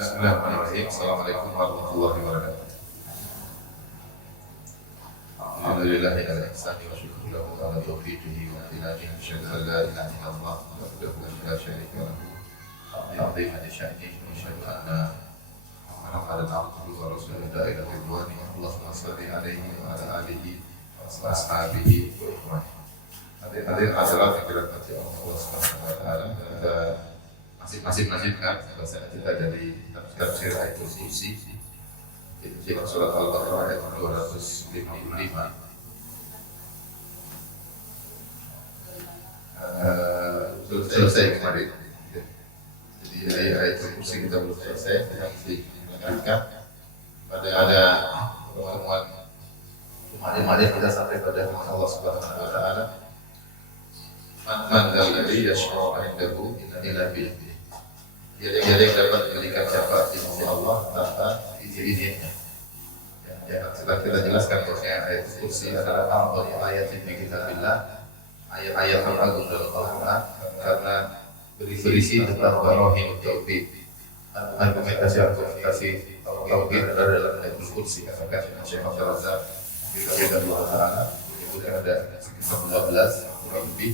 Bismillahirrahmanirrahim. Assalamualaikum warahmatullahi wabarakatuh. Alhamdulillahi ala ihsani wa syukur lahu ala taufiqihi wa amtinanihi. Asyhadu an la ilaha illallah wahdahu la syarika lahu ta'ziman li sya'nihi wa asyhadu anna Muhammadan abduhu wa rasuluhu ila ridwani. Allahumma shalli alaihi wa ala alihi wa ashabihi wa ikhwanihi. Hadirin hadirat yang dirahmati Allah Subhanahu wa taala. Masih melanjutkan bahasa kita dari tafsir Ayatul Kursi, itu surat Al-Baqarah ayat 255. Selesai kemarin. Jadi Ayatul Kursi kita belum selesai, kita mesti melanjutkan pada pertemuan kemarin kita sampai pada firman Allah Subhanahu wa taala, Man dzalladzi yashfa'u 'indahu illa bi'idznihi. Dia yang dapat memberikan syafaat di sisi Allah tanpa izinnya. Ya, setelah kita jelaskan bahwasanya ayat kursi adalah a'dhamu ayatin fi kitabillah, ayat-ayat terbagus dalam Al-Qur'an karena berisi tentang barahin tauhid. Argumentasi tauhid adalah dalam ayat kursi. Katakan Syekh Abdul Razak Allah Taala menyebutkan ada sekitar 12 kurang lebih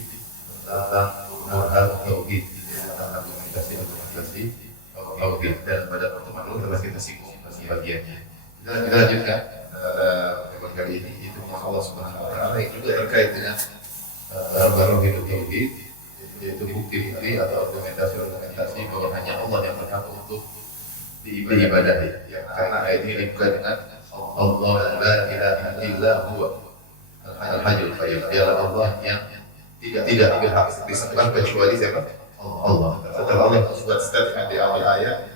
tentang burhan tauhid, tentang argumentasi tauhid, dan pada pertemuan dulu telah kita singgung bagiannya. Kita lanjutkan pertemuan kali ini, itu Allah Subhanahu wa taala yang juga terkait dengan baru hidup tauhid, yaitu bukti atau argumentasi bahwa hanya Allah yang berhak untuk diibadahi. Karena ayat ini dibuka dengan Allah la ilaha illa huwa al-hayyul qayyum. Dialah Allah yang tidak berhak disembah kecuali siapa? Allah. Setelah Allah membuat statement di awal ayat,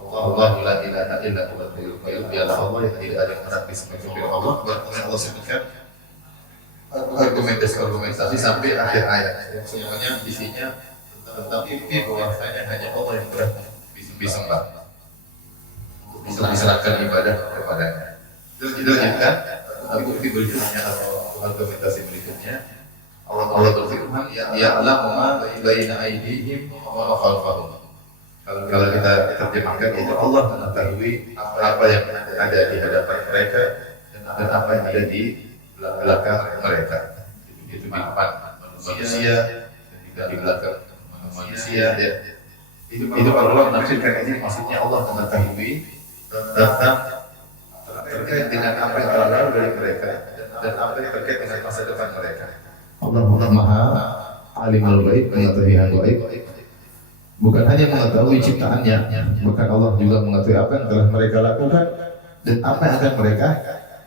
Allah la ilaha illa huwa al-hayyul qayyum. Dialah Allah yang tidak ada yang berhak disembah kecuali Allah. Kemudian Allah sebutkan argumentasi sampai akhir ayat. Semuanya isinya tentang bukti bahwasanya hanya Allah yang berhak disembah, bisa diserahkan ibadah kepadanya. Terus kita lanjutkan bukti berikutnya atau argumentasi berikutnya. Allah berfirman, ya'lamu ma baina aydihim wa ma khalfahum. Kalau kita terjemahkan itu Allah mengetahui apa yang ada di hadapan mereka dan apa yang ada di belakang mereka. Itu di depan manusia dan di belakang manusia. Ya. Itu Allah menafsirkan ini, maksudnya Allah mengetahui tentang terkait dengan apa yang telah lalu dari mereka dan apa yang terkait dengan masa depan mereka. Allah Maha Alimul Ghaib, mengetahui yang gaib. Bukan hanya mengetahui ciptaannya, bahkan Allah juga mengetahui apa yang telah mereka lakukan dan apa yang akan mereka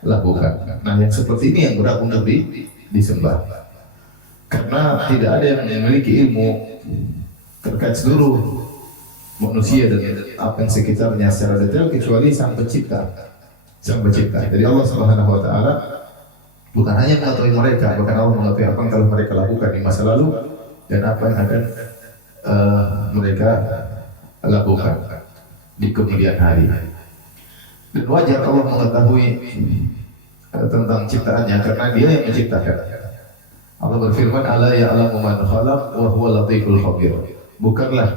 lakukan. Nah, yang seperti ini yang berhak untuk disembah. Karena tidak ada yang memiliki ilmu terkait seluruh manusia dan apa yang sekitarnya secara detail kecuali Sang Pencipta. Jadi Allah Subhanahu wa taala bukan hanya mengetahui mereka, bahkan Allah mengetahui apa yang telah mereka lakukan di masa lalu dan apa yang akan mereka lakukan di kemudian hari. Dan wajar Allah mengetahui tentang ciptaannya karena Dia yang menciptakan. Allah berfirman, "Ala ya'lamu man khalaq wa huwa latiful khabir." Bukanlah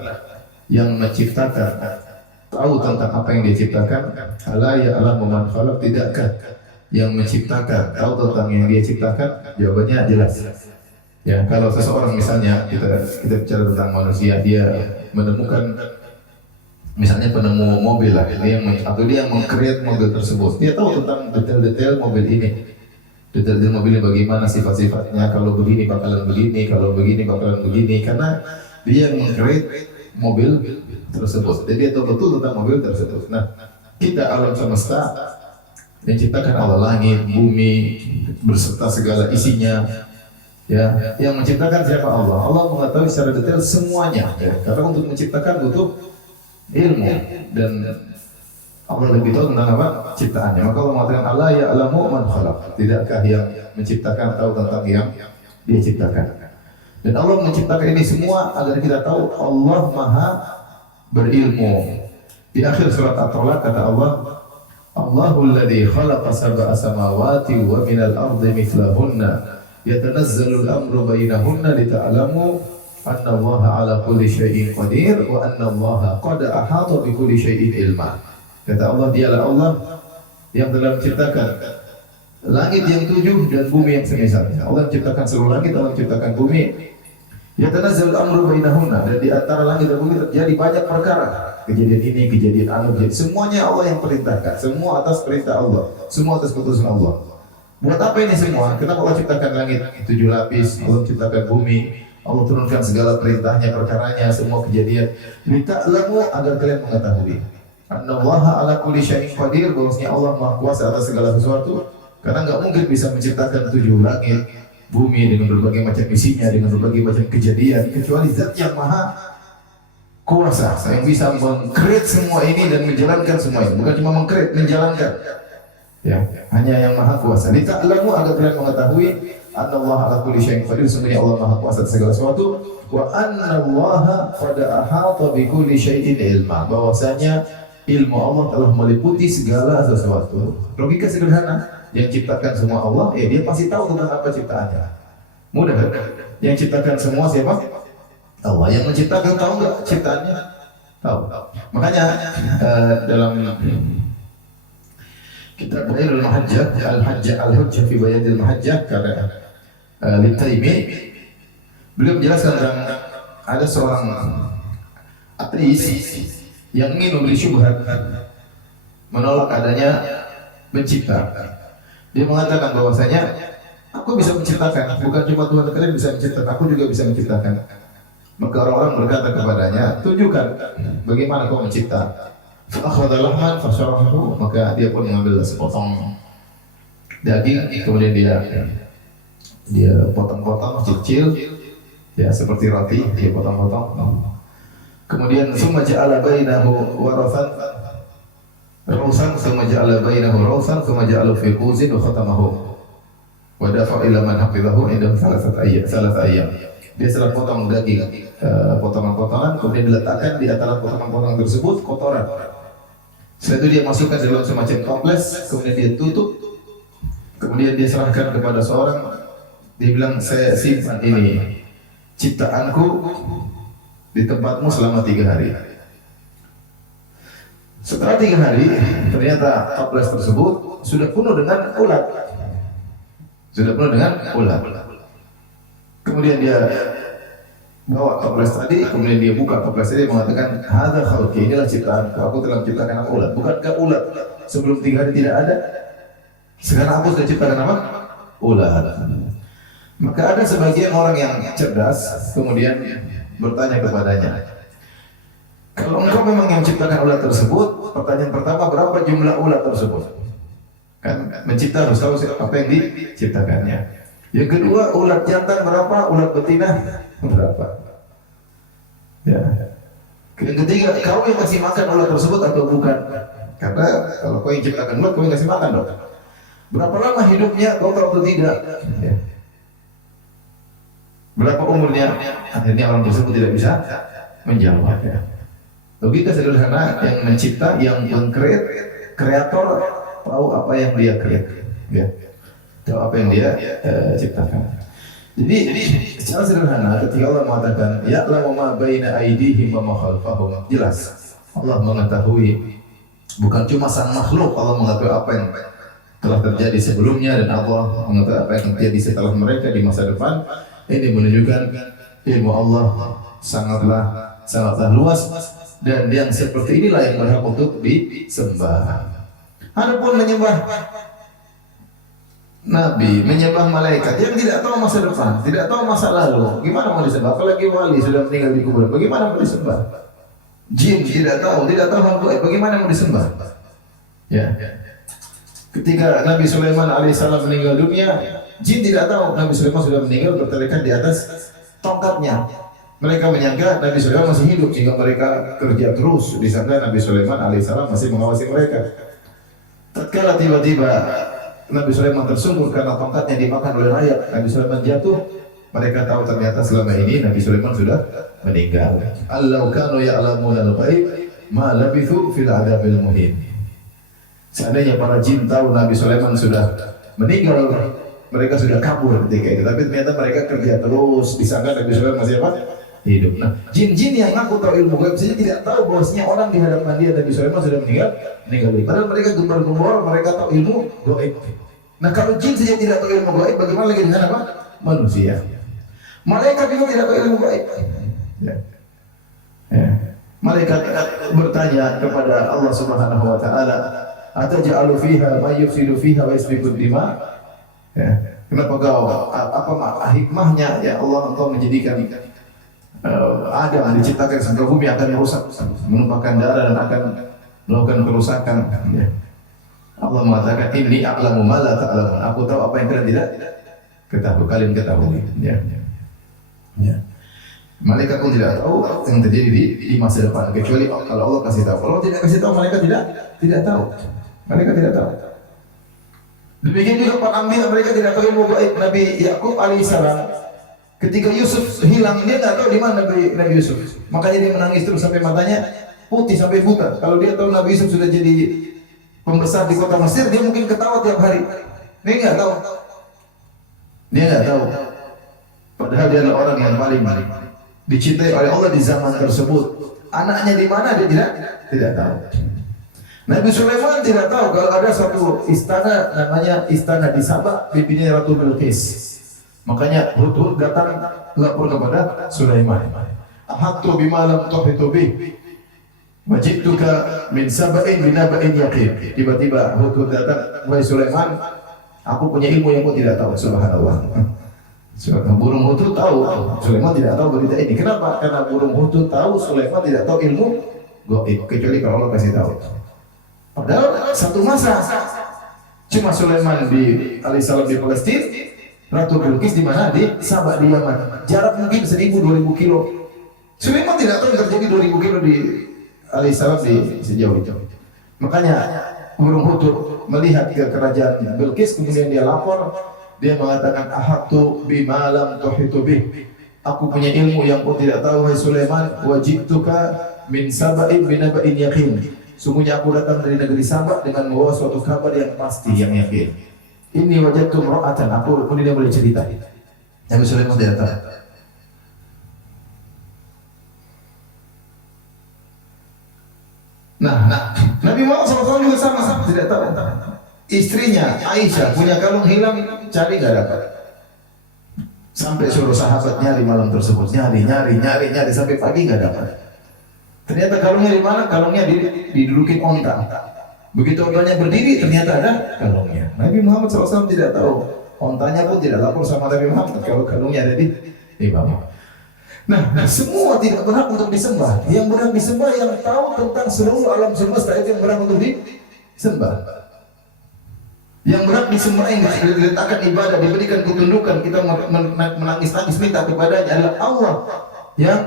yang menciptakan tahu tentang apa yang Dia ciptakan? Ala ya'lamu man khalaq, tidakkah yang menciptakan tahu tentang yang Dia ciptakan? Jawabannya jelas. Ya, kalau seseorang misalnya kita bicara tentang manusia, dia menemukan misalnya penemu mobil lah, dia yang meng-create mobil tersebut, dia tahu tentang detail-detail mobil ini, detail mobil ini bagaimana sifat-sifatnya, kalau begini bakalan begini, kalau begini bakalan begini, karena dia yang meng-create mobil tersebut, jadi dia tahu betul tentang mobil tersebut. Nah, kita alam semesta yang ciptakan Allah, langit, bumi, berserta segala isinya. Ya, yang menciptakan siapa? Allah. Allah mengetahui secara detail semuanya. Ya. Karena untuk menciptakan butuh ilmu dan Allah lebih tahu tentang apa? Ciptaannya. Maka Allah mengatakan Allah ya'lamu man khalaq. Tidakkah yang menciptakan tahu tentang yang Dia ciptakan? Dan Allah menciptakan ini semua agar kita tahu Allah Maha berilmu. Di akhir surat At-Talaq kata Allah, Allahul ladzi khalaqa sab'a samawati wa minal ardi mithlahunna yatanazzalul amru bainahunna lita'lamu annallaha ala kulli syai'in qadir wa annallaha qad ahata bi kulli syai'in ilma. Kata Allah, dialah Allah yang telah menciptakan langit yang 7 dan bumi yang semisalnya. Allah menciptakan seluruh langit, Allah menciptakan bumi. Yatanazzal amru bainahunna, dan di antara langit dan bumi terjadi banyak perkara. Kejadian ini, kejadian anu, semuanya Allah yang perintahkan. Semua atas perintah Allah, semua atas keputusan Allah. Buat apa ini semua? Kenapa Allah ciptakan langit 7 lapis? Allah ciptakan bumi. Allah turunkan segala perintahnya, perkaranya, semua kejadian. Lita'lamu, agar kalian mengetahui. Annallaha ala kulli syai'in qadir, bahwasanya Allah Maha Kuasa atas segala sesuatu. Karena nggak mungkin bisa menciptakan 7 langit, bumi dengan berbagai macam isinya, dengan berbagai macam kejadian, kecuali Zat yang Maha Kuasa yang bisa meng-create semua ini dan menjalankan semua ini. Bukan cuma meng-create, menjalankan. Ya, hanya yang Maha Kuasa. Lita'lamu, agar kalian mengetahui annallaha ala kulli syai'in qadir, sesungguhnya Allah Maha Kuasa atas segala sesuatu. Wa annallaha qad ahata bi kulli syai'in ilma, bahwasanya ilmu Allah telah meliputi segala sesuatu. Logika sederhana, yang ciptakan semua Allah, dia pasti tahu tentang apa ciptaannya. Mudah kan? Yang ciptakan semua siapa? Allah. Yang menciptakan tahu nggak ciptaannya? Tahu. Makanya dalam kitab Bayanul Mahajjah, Al-Hujjah fi Bayanil Mahajjah karya Al-Taimi, beliau menjelaskan tentang ada seorang ateis yang ingin memberi syubhat, menolak adanya pencipta. Dia mengatakan bahwasanya aku bisa menciptakan, bukan cuma Tuhan kalian bisa menciptakan, aku juga bisa menciptakan. Maka orang-orang berkata kepadanya, tunjukkan bagaimana kau mencipta. Fa'akhadha lahman fasyarahu, maka dia pun mengambil sepotong daging, kemudian dia potong-potong kecil, ya seperti roti, dia potong-potong. Kemudian summa ja'ala bainahu warathan rawsan, summa ja'ala bainahu rawsan, summa ja'ala fi quzin wa khatamahu wa dafa ila man hafizahu inda salasat ayyam. Dia setelah potong daging, potongan-potongan, kemudian diletakkan di antara potongan-potongan tersebut kotoran. Setelah itu dia masukkan dalam semacam toples, kemudian dia tutup, kemudian dia serahkan kepada seorang. Dia bilang, saya simpan ini ciptaanku di tempatmu selama 3 hari. Setelah 3 hari, ternyata toples tersebut sudah penuh dengan ulat. Kemudian dia bawa toples tadi, kemudian dia buka toples tadi, mengatakan, hadza khalqi, inilah ciptaanku, aku telah menciptakan ulat. Bukankah ulat sebelum 3 hari tidak ada? Sekarang aku sudah ciptakan apa? Ulat. Maka ada sebagian orang yang cerdas, kemudian bertanya kepadanya, kalau engkau memang yang menciptakan ulat tersebut, pertanyaan pertama, berapa jumlah ulat tersebut? Kan mencipta harus tahu apa yang diciptakannya. Yang kedua, ulat jantan berapa, ulat betina berapa? Ya. Yang ketiga, kau yang kasih makan ulat tersebut atau bukan? Karena kalau kau yang ciptakan ulat, kau yang kasih makan dong. Berapa lama hidupnya, kau tahu atau tidak? Ya. Berapa umurnya? Akhirnya orang tersebut tidak bisa menjawab. Ya. Logika sederhana, yang mencipta, yang meng-create, kreator tahu apa yang dia create. Ya. Tahu apa yang dia ciptakan. Jadi secara sederhana, ketika Allah mengatakan ya'lamu ma baina aydihim wa ma khalfahum, jelas Allah mengetahui, bukan cuma sang makhluk, Allah mengetahui apa yang telah terjadi sebelumnya, dan Allah mengetahui apa yang terjadi setelah mereka di masa depan. Ini menunjukkan ilmu Allah sangatlah luas, dan yang seperti inilah yang berhak untuk disembah. Adapun menyembah Nabi, menyembah malaikat yang tidak tahu masa depan, tidak tahu masa lalu, gimana mau disembah? Apalagi wali sudah meninggal di kuburan, bagaimana mau disembah? Jin tidak tahu hal gaib, bagaimana mau disembah? Ya. Ketika Nabi Sulaiman alaihissalam meninggal dunia, jin tidak tahu Nabi Sulaiman sudah meninggal, bertelekan di atas tongkatnya. Mereka menyangka Nabi Sulaiman masih hidup, sehingga mereka kerja terus di sana. Nabi Sulaiman alaihissalam masih mengawasi mereka. Tatkala tiba-tiba Nabi Sulaiman tersungkur karena tongkatnya dimakan oleh rayap, Nabi Sulaiman jatuh. Mereka tahu ternyata selama ini Nabi Sulaiman sudah meninggal. Allau kanu ya'lamuna al-ghaib ma labithu fil adabil muhin. Seandainya para jin tahu Nabi Sulaiman sudah meninggal, mereka sudah kabur ketika itu. Tapi ternyata mereka kerja terus, disangka Nabi Sulaiman masih apa? hidup. Nah, jin-jin yang ngaku tahu ilmu gaib saja tidak tahu bahwasanya orang di hadapan dia Nabi Sulaiman sudah meninggal. Padahal mereka gembar-gembor, mereka tahu ilmu gaib. Nah, kalau jin saja tidak tahu ilmu gaib, bagaimana lagi dengan apa? Manusia. Malaikat juga tidak tahu ilmu gaib. Ya. Ya. Malaikat bertanya kepada Allah Subhanahu wa taala, "Ataj'alu fiha may yufsidu fiha wa yasfiku dima?" Ya. Kenapa kau apa hikmahnya ya Allah engkau menjadikan Adam diciptakan sehingga bumi akan merusak, menumpahkan darah dan akan melakukan kerusakan. Ya. Allah mengatakan, "Inni a'lamu ma la ta'lamun." Aku tahu apa yang kalian tidak ketahui, kalian ketahui. Ya. Ya. Malaikat pun tidak tahu yang terjadi di masa depan kecuali kalau Allah kasih tahu. Kalau tidak kasih tahu, malaikat tidak tahu. Malaikat tidak tahu. Demikian juga para anbiya, mereka tidak tahu ilmu gaib. Nabi Yakub alaihissalam ketika Yusuf hilang, dia tidak tahu di mana Nabi Yusuf. Makanya dia menangis terus sampai matanya putih sampai buta. Kalau dia tahu Nabi Yusuf sudah jadi pembesar di kota Mesir, dia mungkin ketawa tiap hari. Dia nggak tahu. Dia nggak tahu. Padahal dia adalah orang yang paling dicintai oleh Allah di zaman tersebut. Anaknya di mana dia tidak tahu. Nabi Sulaiman tidak tahu kalau ada satu istana namanya istana di Sabah, pimpinnya Ratu Bilqis. Makanya Hud datang lapor kepada Sulaiman. Ahattu bima lam tuhitu bih. Wajidtuka min sab'in binaba'in yaqin. Tiba-tiba Hud datang, "Wahai Sulaiman, aku punya ilmu yang kau tidak tahu." Subhanallah. Burung hutut tahu, Sulaiman tidak tahu berita ini. Kenapa? Karena burung hutut tahu, Sulaiman tidak tahu ilmu gaib, kecuali kalau Allah kasih tahu. Padahal satu masa cuma Sulaiman alaihissalam di Palestina, Ratu Bilqis di mana? Di Sabah di Yaman. Jarak mungkin 1000-2000 kilo. Sulaiman tidak tahu yang terjadi 2000 kilo di alaihissalam di sejauh itu. Makanya burung hutut melihat ke kerajaan Bilqis, kemudian dia lapor. Dia mengatakan, "Ahattu bima lam tuhitu bih." Aku punya ilmu yang kau tidak tahu, wahai Sulaiman. Wajibtuka min sab'in binaba'in yaqin. Sungguhnya aku datang dari negeri Sabah dengan membawa suatu kabar yang pasti, yang yakin. Ini wajadtu imra'atan. Aku kemudian boleh cerita. Nabi Sulaiman tidak tahu. Nah, Nabi Muhammad SAW juga sama tidak tahu. Istrinya Aisyah punya kalung hilang, cari nggak dapat. Sampai suruh sahabat nyari malam tersebut, nyari sampai pagi nggak dapat. Ternyata kalungnya di mana? Kalungnya didudukin onta. Begitu ontanya berdiri, ternyata ada kalungnya. Nabi Muhammad SAW tidak tahu. Ontanya pun tidak lapor sama Nabi Muhammad kalau kalungnya ada di bawah. Nah, semua tidak berhak untuk disembah. Yang berhak disembah yang tahu tentang seluruh alam semesta, itu yang berhak untuk disembah. Yang berhak disembah, yang diletakkan ibadah, diberikan ketundukan, kita menangis-nangis minta kepadanya adalah Allah yang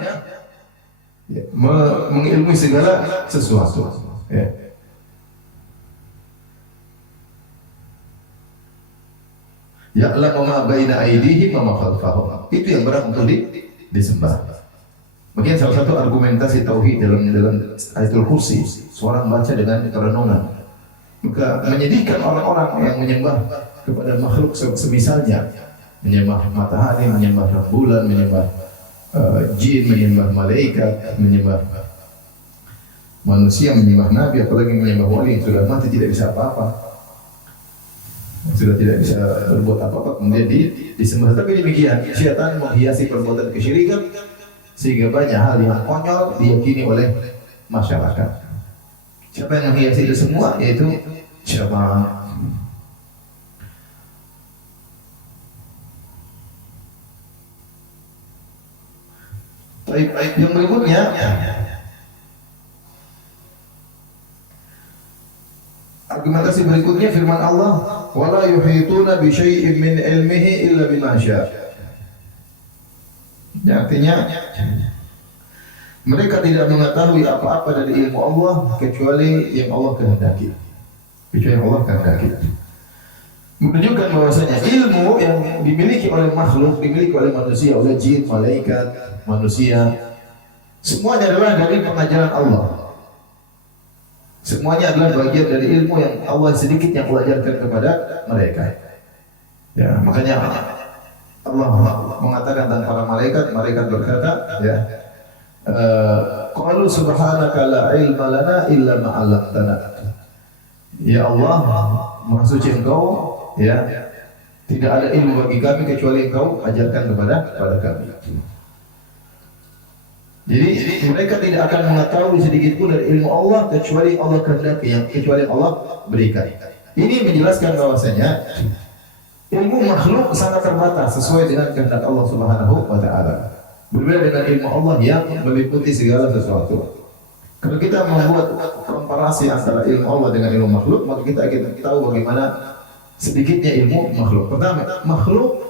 mengilmui segala sesuatu. Ya. Ya'lamu ma baina aydihim wa ma khalfahum. Itu yang berhak untuk disembah. Mungkin salah satu argumentasi tauhid dalam ayatul kursi, seorang baca dengan kerenungan. Maka menyedihkan orang-orang yang menyembah kepada makhluk semisalnya, menyembah matahari, menyembah rembulan, menyembah jin, menyembah malaikat, menyembah manusia, menyembah nabi, apalagi menyembah wali yang sudah mati tidak bisa apa-apa, sudah tidak bisa berbuat apa-apa, kemudian disembah. Tapi demikian, syaitan menghiasi perbuatan kesyirikan sehingga banyak hal yang konyol diyakini oleh masyarakat. Siapa yang menghiasi itu semua? Yaitu syaitan. Baik, yang berikutnya argumentasi berikutnya firman Allah, wala yuhituna bi syai'in min ilmihi illa bima syaa. Artinya mereka tidak mengetahui apa-apa dari ilmu Allah kecuali yang Allah kehendaki. Kecuali yang Allah kehendaki. Menunjukkan bahwasanya ilmu yang dimiliki oleh makhluk, dimiliki oleh manusia, oleh jin, malaikat, manusia, semuanya adalah dari pengajaran Allah. Semuanya adalah bagian dari ilmu yang Allah sedikit yang Allah ajarkan kepada mereka. Ya, makanya Allah mengatakan tentang para malaikat, malaikat berkata, ya, qalu subhanaka la ilma lana illa ma 'allamtana. Ya Allah, Maha suci Engkau, ya, tidak ada ilmu bagi kami kecuali Engkau ajarkan kepada kami. Jadi mereka tidak akan mengetahui sedikit pun dari ilmu Allah kecuali Allah kehendaki, kecuali Allah berikan. Ini menjelaskan bahwasanya ilmu makhluk sangat terbatas sesuai dengan kehendak Allah Subhanahu wa taala. Berbeda dengan ilmu Allah yang meliputi segala sesuatu. Kalau kita membuat komparasi antara ilmu Allah dengan ilmu makhluk, maka kita akan tahu bagaimana sedikitnya ilmu makhluk. Pertama, makhluk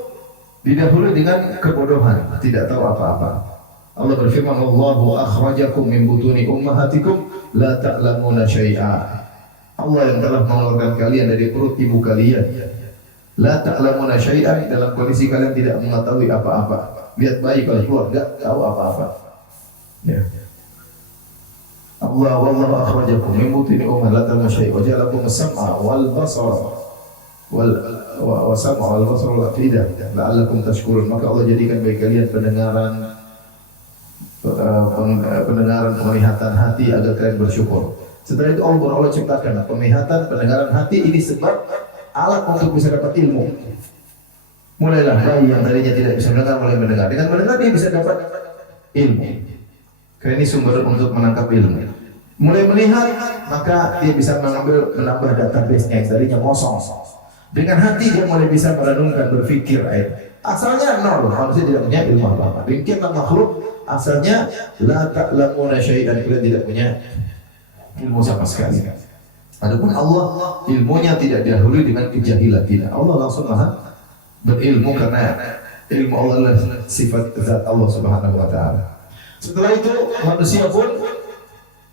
didahului dengan kebodohan, tidak tahu apa-apa. Allah berfirman, "Allahu akhrajakum min butuni ummahatikum la ta'lamuna syai'a." Allah yang telah mengeluarkan kalian dari perut ibu kalian. La ta'lamuna syai'an, dalam kondisi kalian tidak mengetahui apa-apa. Lihat bayi kalau keluar enggak tahu apa-apa. Ya. Allah wallahu akhrajakum min butuni ummahatikum la ta'lamuna syai'an wa ja'alakum as-sam'a wal basara wa sam'a wal basara wal afidah la'allakum tashkurun. Maka Allah jadikan bagi kalian pendengaran, penglihatan hati agar kalian bersyukur. Setelah itu Allah ciptakan penglihatan, pendengaran hati ini sebab alat untuk bisa dapat ilmu. Mulailah bayi yang tadinya tidak bisa mendengar mulai mendengar. Dengan mendengar dia bisa dapat ilmu. Karena ini sumber untuk menangkap ilmu. Mulai melihat maka dia bisa menambah database-nya yang tadinya kosong. Dengan hati dia mulai bisa merenungkan, berpikir. Asalnya nol, manusia tidak punya ilmu apa-apa. Demikianlah makhluk asalnya la ta'lamuna syai'an, kalian tidak punya ilmu sama sekali. Adapun Allah ilmunya tidak didahului dengan kejahilan, tidak. Allah langsung maha berilmu karena ilmu Allah adalah sifat zat Allah Subhanahu wa taala. Setelah itu manusia pun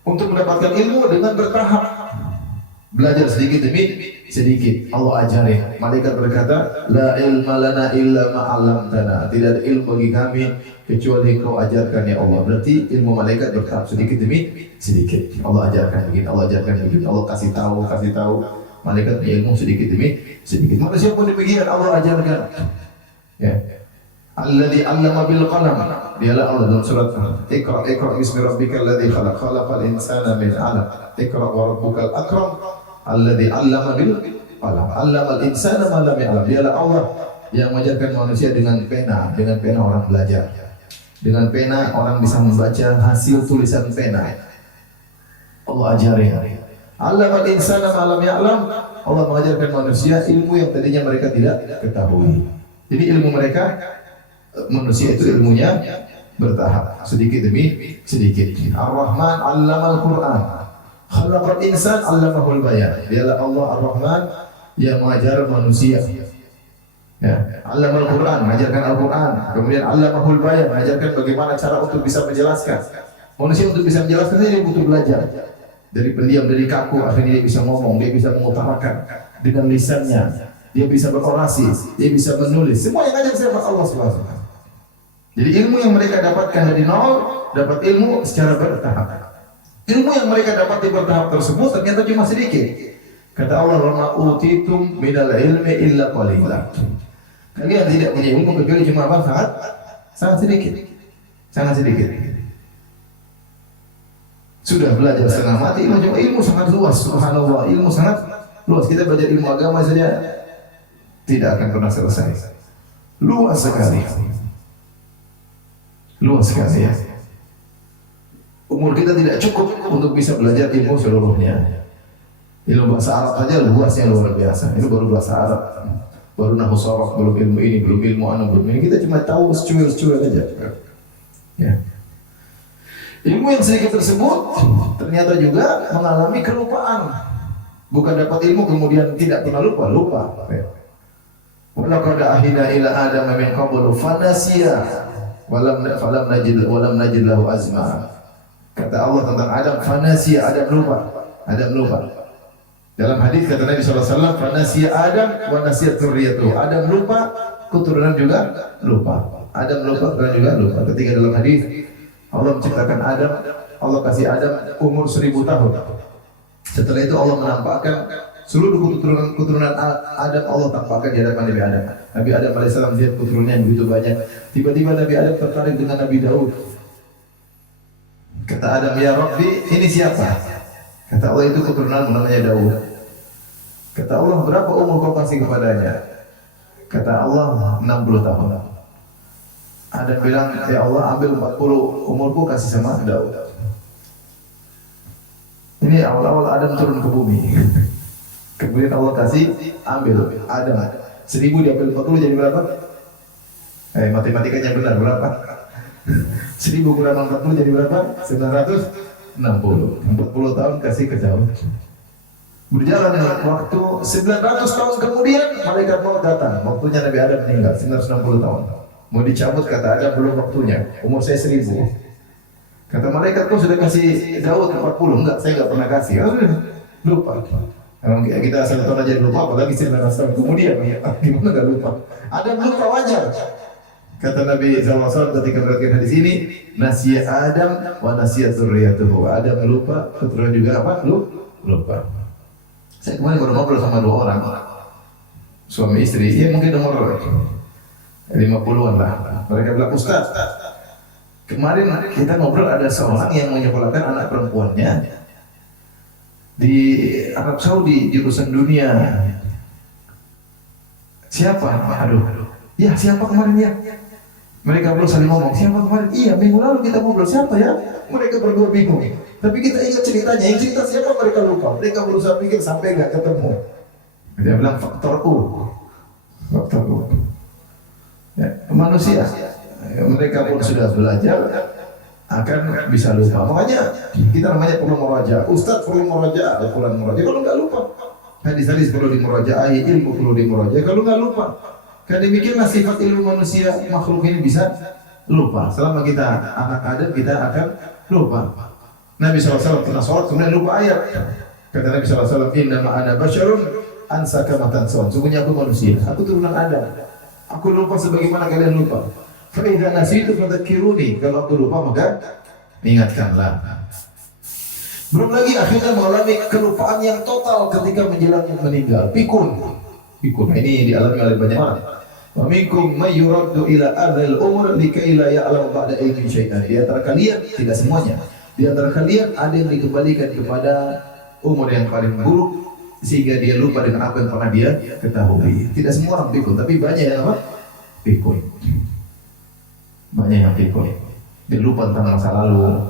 untuk mendapatkan ilmu dengan bertahap, belajar sedikit demi sedikit. Allah ajari. Malaikat berkata, la ilma lana illa ma 'allamtana. Tidak ada ilmu bagi kami kecuali Kau ajarkan ya Allah. Berarti ilmu malaikat bertahap sedikit demi sedikit. Allah ajarkan begini, Allah ajarkan begini, Allah kasih tahu. Malaikat punya ilmu sedikit demi sedikit. Manusia pun demikian, Allah ajarkan. Ya. Alladzi 'allama bil qalam. Dialah Allah dalam surat Iqra bismi rabbikal ladzi khalaq, khalaqal insana min 'alaq. Iqra wa rabbukal akram. Alladzi 'allama bil qalam. 'Allamal insana ma lam ya'lam. Dialah Allah yang mengajarkan manusia dengan pena orang belajar. Dengan pena orang bisa membaca hasil tulisan pena. Allah ajarin. 'Allamal insana ma lam ya'lam. Allah mengajarkan manusia ilmu yang tadinya mereka tidak ketahui. Jadi ilmu mereka manusia itu ilmunya bertahap, sedikit demi sedikit. Ar-Rahman 'allamal Qur'an. Khalaqal insan 'allamahul bayan. Dialah Allah Ar-Rahman yang mengajar manusia. Ya, 'allamal Qur'an, mengajarkan Al-Qur'an. Kemudian 'allamahul bayan, mengajarkan bagaimana cara untuk bisa menjelaskan. Manusia untuk bisa menjelaskan ini butuh belajar. Dari pendiam, dari kaku, akhirnya dia bisa ngomong, dia bisa mengutarakan dengan lisannya. Dia bisa berorasi, dia bisa menulis. Semua yang ajar siapa? Allah Subhanahu wa taala. Jadi ilmu yang mereka dapatkan dari nol, dapat ilmu secara bertahap. Ilmu yang mereka dapat di bertahap tersebut ternyata cuma sedikit. Kata Allah, "Wa ma utitum minal ilmi illa qalila." Kalian tidak punya ilmu kecuali cuma apa? Sangat sedikit. Sangat sedikit. Sudah belajar setengah mati, ilmu sangat luas. Subhanallah, ilmu sangat luas. Kita belajar ilmu agama saja tidak akan pernah selesai. Luas sekali. Luas sekali ya. Umur kita tidak cukup untuk bisa belajar ilmu seluruhnya. Ilmu bahasa Arab saja luasnya luar biasa. Ini baru bahasa Arab, baru nahwu sharaf, belum ilmu ini, belum ilmu anu, belum ini. Kita cuma tahu secuil-secuil aja. Ya. Ilmu yang sedikit tersebut ternyata juga mengalami kelupaan. Bukan dapat ilmu kemudian tidak pernah lupa. Walaqad ahidna ila Adam min qablu fanasiya walam najid lahu azma. Kata Allah tentang Adam, fanasiya, Adam lupa. Dalam hadis kata Nabi SAW, fanasiya Adam wa nasiyat dzurriyyatuhu. Adam lupa, keturunan juga lupa. Adam lupa, keturunan juga lupa. Ketika dalam hadis Allah menciptakan Adam, Allah kasih Adam umur 1000 tahun. Setelah itu Allah menampakkan Seluruh keturunan Adam Allah tampakkan di hadapan Nabi Adam. Nabi Adam alaihissalam lihat keturunannya yang begitu banyak. Tiba-tiba Nabi Adam tertarik dengan Nabi Daud. Kata Adam, ya Rabbi, ini siapa? Kata Allah, itu keturunanmu namanya Daud. Kata Allah, berapa umur kau kasih kepadanya? Kata Allah, 60 tahun. Adam bilang, ya Allah, ambil 40 umurku kasih sama Daud. Ini awal-awal Adam turun ke bumi. Kemudian Allah kasih, ambil Adam. 1000 diambil 40 jadi berapa? Matematikanya benar, berapa? 1000 kurang 40 jadi berapa? 960. 40 tahun kasih ke Daud. Berjalan waktu 900 tahun kemudian malaikat maut datang. Waktunya Nabi Adam meninggal 960 tahun. Mau dicabut, kata Adam, belum waktunya. Umur saya 1000. Kata malaikat, kau sudah kasih Daud 40? Enggak, saya enggak pernah kasih. Lupa. Kita asal tahun aja lupa, apalagi 900 tahun kemudian. Gimana enggak lupa? Adam lupa, wajar. Kata Nabi SAW ketika meriwayatkan hadis ini, nasiya Adam wa nasiya dzurriyyatuhu. Adam lupa, keturunan juga apa? Lupa. Saya kemarin baru ngobrol sama 2 orang, suami istri, ya mungkin umur 50-an lah. Mereka bilang, Ustaz, kemarin kita ngobrol ada seorang yang menyekolahkan anak perempuannya di Arab Saudi, jurusan dunia. Siapa? Aduh, ya siapa kemarin ya? Mereka belum saling ngomong, siapa kemarin? Iya, minggu lalu kita ngobrol, siapa ya? Mereka berdua bingung. Tapi kita ingat ceritanya, yang cerita siapa mereka lupa. Mereka berusaha pikir sampai nggak ketemu. Dia bilang faktor U. Faktor U. Ya, manusia, mereka pun sudah belajar akan bisa lupa. Makanya kita namanya perlu meraja. Ustaz perlu meraja, Al-Quran meraja. Kalau nggak lupa, hadis-hadis perlu dimerajaai, ilmu perlu dimerajaai. Kalau nggak lupa, kan demikianlah sifat ilmu manusia, makhluk ini bisa lupa. Selama kita anak Adam, kita akan lupa. Nabi SAW pernah sholat kemudian lupa ayat. Kata Nabi SAW, innama ana basyarun ansa kama tansun. Sungguhnya aku manusia, aku turunan Adam. Aku lupa sebagaimana kalian lupa. Fa idza nasitu fadzakiruni. Kalau aku lupa maka ingatkanlah. Belum lagi akhirnya mengalami kelupaan yang total ketika menjelang meninggal. Pikun. Ini dialami oleh banyak orang. Wa minkum may yuraddu ila adzal umur likai la ya'lamu ba'da ilmin syai'an. Di antara kalian, tidak semuanya, di antara kalian ada yang dikembalikan kepada umur yang paling buruk sehingga dia lupa dengan apa yang pernah dia ketahui. Tidak semua orang pikun, tapi banyak yang apa? Pikun. Banyak yang pikun. Dia lupa tentang masa lalu.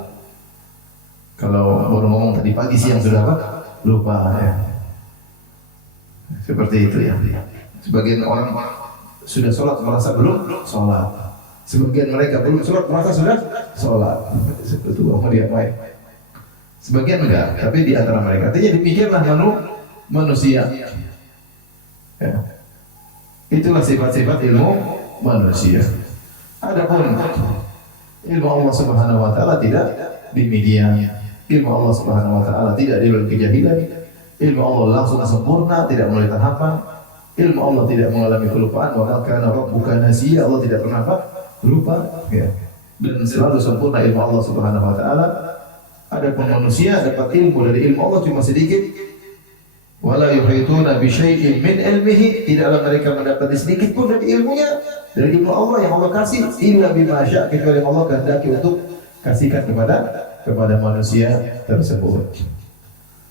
Kalau baru ngomong tadi pagi, siang sudah apa? Lupa ya. Seperti itu ya. Sebagian orang sudah sholat merasa belum sholat. Sebagian mereka belum sholat merasa sudah sholat. Seperti itu mau diapain? Sebagian enggak, tapi di antara mereka. Artinya demikianlah manusia. Ya. Itulah sifat-sifat ilmu manusia. Adapun ilmu Allah Subhanahu wa taala tidak demikian. Ilmu Allah Subhanahu wa taala tidak dilalui kejahilan. Ilmu Allah langsung sempurna, tidak melalui tahapan. Ilmu Allah tidak mengalami kelupaan. Wa ma kana rabbuka nasiya. Allah tidak pernah lupa, ya. Dan selalu sempurna ilmu Allah Subhanahu wa taala. Adapun manusia dapat ilmu dari ilmu Allah cuma sedikit. Wala yuhituna bi syai'in min ilmihi. Tidaklah mereka mendapati sedikit pun dari ilmunya, dari ilmu Allah yang Allah kasih, illa bima syaa, kecuali Allah kehendaki untuk kasihkan kepada manusia tersebut.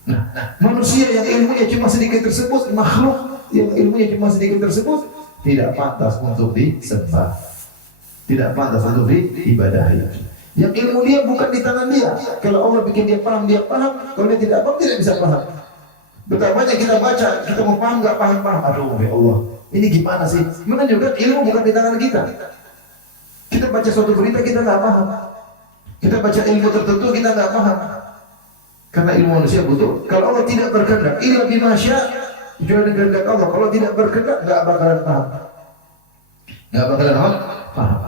Nah, manusia yang ilmunya cuma sedikit tersebut, makhluk yang ilmunya cuma sedikit tersebut, tidak pantas untuk disembah, tidak pantas untuk diibadahi. Yang ilmu dia bukan di tangan dia. Kalau Allah bikin dia paham, dia paham. Kalau dia tidak paham, tidak bisa paham. Betapa banyak kita baca, kita mau paham, nggak paham. Aduh, ya Allah, ini gimana sih? Menunjukkan ilmu bukan di tangan kita. Kita baca suatu berita, kita nggak paham. Kita baca ilmu tertentu, kita nggak paham. Karena ilmu manusia butuh. Kalau Allah tidak berkehendak, illa bima syaa, kecuali kehendak Allah. Kalau tidak berkehendak, nggak bakalan paham. Nggak bakalan paham.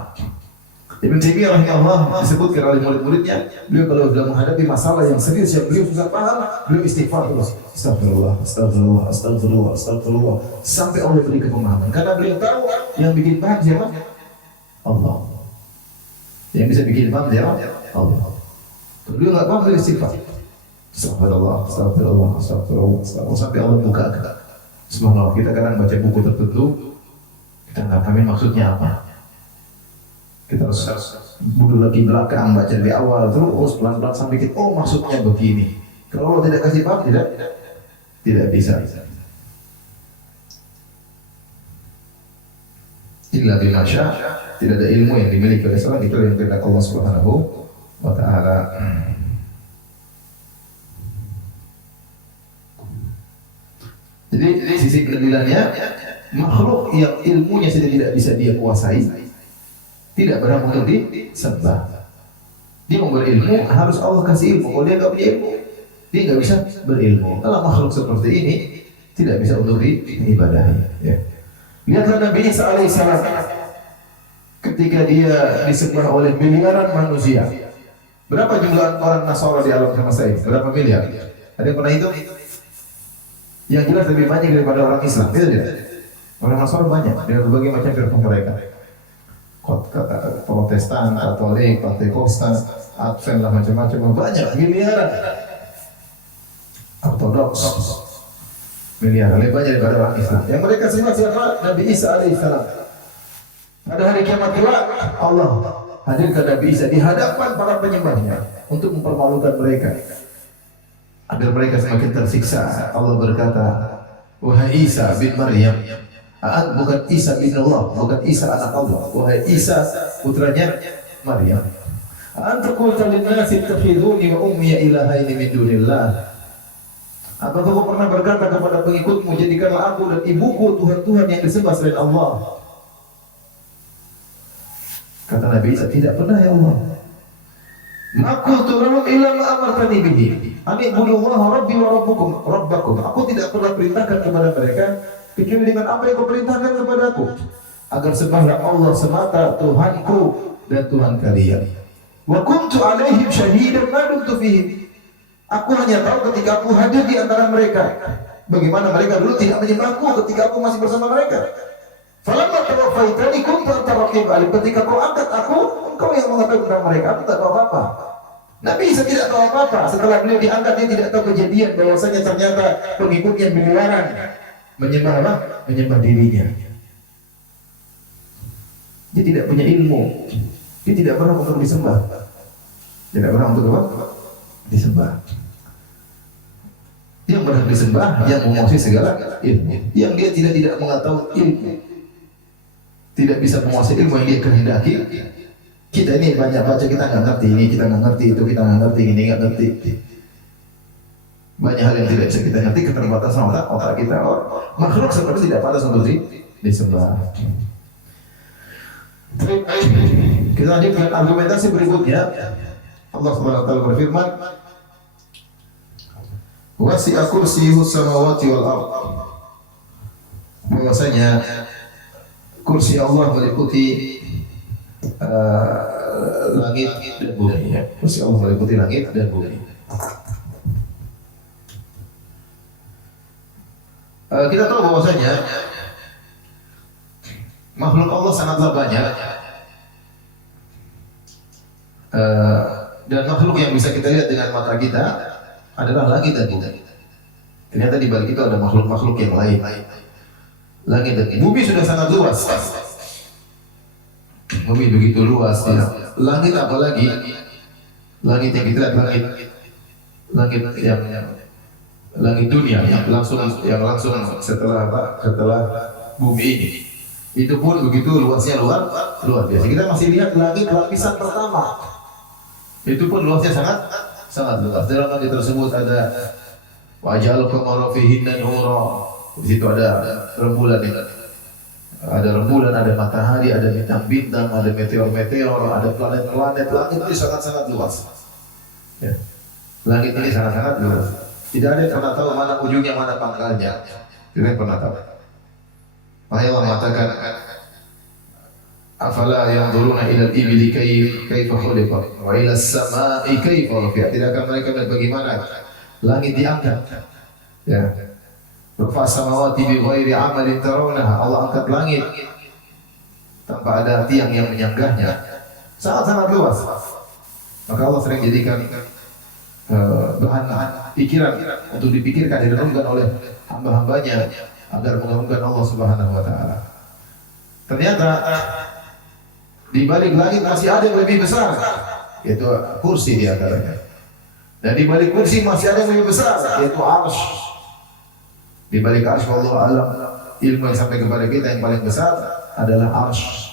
Ibn Taimiyah rahimahullah disebutkan oleh murid-muridnya, beliau kalau sudah menghadapi masalah yang serius yang beliau susah paham, beliau istighfar terus. Astagfirullah, astagfirullah, astagfirullah, astagfirullah, sampai Allah beri kepemahaman. Karena beliau tahu yang bikin paham siapa? Allah. Yang bisa bikin paham siapa? Allah. Beliau nggak paham, beliau istighfar. Astagfirullah, astagfirullah, astagfirullah, astagfirullah, sampai Allah buka. Subhanallah, kita kadang baca buku tertentu, kita nggak paham maksudnya apa. Kita harus duduk lagi belakang, baca dari awal terus pelan-pelan sampai kita, oh maksudnya begini. Kalau Allah tidak kasih paham, tidak bisa. Illa bimasya, tidak ada ilmu yang dimiliki oleh seorang, itu yang kehendak Allah Subhanahu wa Ta'ala. Jadi sisi keadilannya, makhluk yang ilmunya saja tidak bisa dia kuasai, tidak berhak untuk disembah. Dia mau berilmu, harus Allah kasih ilmu. Kalau dia nggak punya ilmu, dia nggak bisa berilmu. Kalau makhluk seperti ini tidak bisa untuk diibadahi. Ya. Lihatlah Nabi Isa alaihissalam ketika dia disembah oleh miliaran manusia. Berapa jumlah orang Nasara di alam semesta ini? Berapa miliar? Ada yang pernah hitung? Yang jelas lebih banyak daripada orang Islam, itu tidak? Orang Nasara banyak dengan berbagai macam firman mereka. Protestan, Katolik, Pentakosta, Advent lah macam-macam, banyak miliaran. Ortodoks miliaran, lebih banyak daripada orang Islam. Yang mereka semua siapa? Nabi Isa alaihissalam. Pada hari kiamat kelak, Allah hadirkan Nabi Isa di hadapan para penyembahnya untuk mempermalukan mereka, agar mereka semakin tersiksa. Allah berkata, wahai Isa bin Maryam, bukan Isa bin Allah, bukan Isa anak Allah, wahai Isa putranya Maryam, anta qulta lin-nasi ittakhiduni wa ummiya ilahaini min dunillah. Apakah kau pernah berkata kepada pengikutmu, jadikanlah aku dan ibuku Tuhan-Tuhan yang disembah selain Allah? Kata Nabi Isa, tidak pernah ya Allah. Maqultu lahum illa ma amartani bihi. Ani ibudullaha rabbi wa rabbakum. Aku tidak pernah perintahkan kepada mereka kecuali dengan apa yang kau perintahkan kepadaku, agar sembahlah Allah semata, Tuhanku dan Tuhan kalian. Wa kuntu alaihim syahidan ma dumtu fihim. Aku hanya tahu ketika aku hadir di antara mereka, bagaimana mereka dulu tidak menyembahku ketika aku masih bersama mereka. Falamma tawaffaitani kuntu anta raqib alim. Ketika kau angkat aku, engkau yang mengetahui tentang mereka. Aku tak tahu apa-apa. Nabi Isa tidak tahu apa-apa. Setelah beliau diangkat, dia tidak tahu kejadian bahwasanya ternyata pengikutnya miliaran menyembah apa? Menyembah dirinya. Dia tidak punya ilmu. Dia tidak berhak untuk disembah. Tidak berhak untuk apa? Disembah. Yang berhak disembah, yang menguasai segala ilmu. Yang dia tidak mengetahui ilmu, tidak bisa menguasai ilmu yang dia kehendaki. Kita ini banyak baca, kita nggak ngerti ini, kita nggak ngerti itu, kita nggak ngerti ini, nggak ngerti. Banyak hal yang tidak bisa kita ngerti, keterbatasan otak kita. Makhluk seperti tidak pantas untuk disembah. Kita lanjutkan argumentasi berikutnya. Allah Subhanahu wa taala berfirman, wasi'a kursiyyuhu samawati wal ardh. Bahwasanya kursi Allah meliputi langit dan bumi. Kursi Allah meliputi langit dan bumi. Kita tahu bahwasanya makhluk Allah sangatlah banyak, dan makhluk yang bisa kita lihat dengan mata kita adalah langit dan bumi. Ternyata di balik itu ada makhluk-makhluk yang lain. Langit dan bumi sudah sangat luas. Bumi begitu luas ya. Langit apalagi? Langit yang kita lihat, langit yang langit dunia yang langsung setelah bumi ini. Itu pun begitu luasnya luar biasa. Kita masih lihat langit lapisan pertama. Itu pun luasnya sangat luas. Dalam langit tersebut ada wajal qamara fihinna nura. Di situ ada rembulan, ada matahari, ada bintang-bintang, ada meteor-meteor, ada planet-planet. Langit ini sangat luas. Ya. Langit ini sangat luas. Tidak ada yang pernah tahu mana ujungnya, mana pangkalnya. Tidak ada yang pernah tahu. Makanya Allah mengatakan, afala yanzuruna ila al-ibili kaifa khuliqat wa ila as-samaa'i kaifa rufi'at. Tidakkah mereka melihat bagaimana langit diangkat? Ya. Rafa samawati bi ghairi amalin tarawnaha. Allah angkat langit tanpa ada tiang yang menyanggahnya. Sangat luas. Maka Allah sering jadikan bahan pikiran untuk dipikirkan, direnungkan oleh hamba-hambanya agar mengagungkan Allah Subhanahu wa taala. Ternyata di balik langit masih ada yang lebih besar, yaitu kursi di antaranya. Dan di balik kursi masih ada yang lebih besar, yaitu arsy. Di balik arsy wallahu alam, ilmu yang sampai kepada kita yang paling besar adalah arsy.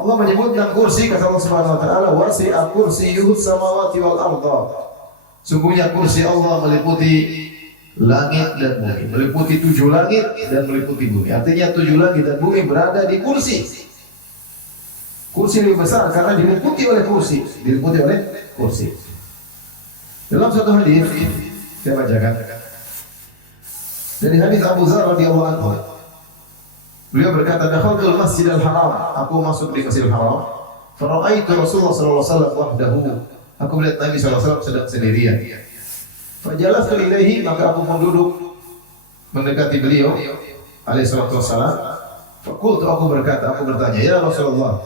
Allah menyebut tentang kursi, kata Allah Subhanahu wa taala, wasi'a kursiyyuhu samawati wal arda. Sungguhnya kursi Allah meliputi langit dan bumi, meliputi 7 langit dan meliputi bumi. Artinya 7 langit dan bumi berada di kursi. Kursi lebih besar karena diliputi oleh kursi, diliputi oleh kursi. Dalam satu hadis saya bacakan dari hadis Abu Dzar radhiyallahu anhu. Beliau berkata, "Dakhaltul Masjidil Haram." Aku masuk di Masjidil Haram. Fara'aitu Rasulullah sallallahu alaihi wasallam wahdahu. Aku melihat Nabi sallallahu alaihi wasallam sedang sendirian. Fajalastu ilaihi, maka aku pun duduk mendekati beliau alaihi salatu wasallam. Faqultu, aku berkata, aku bertanya, "Ya Rasulullah,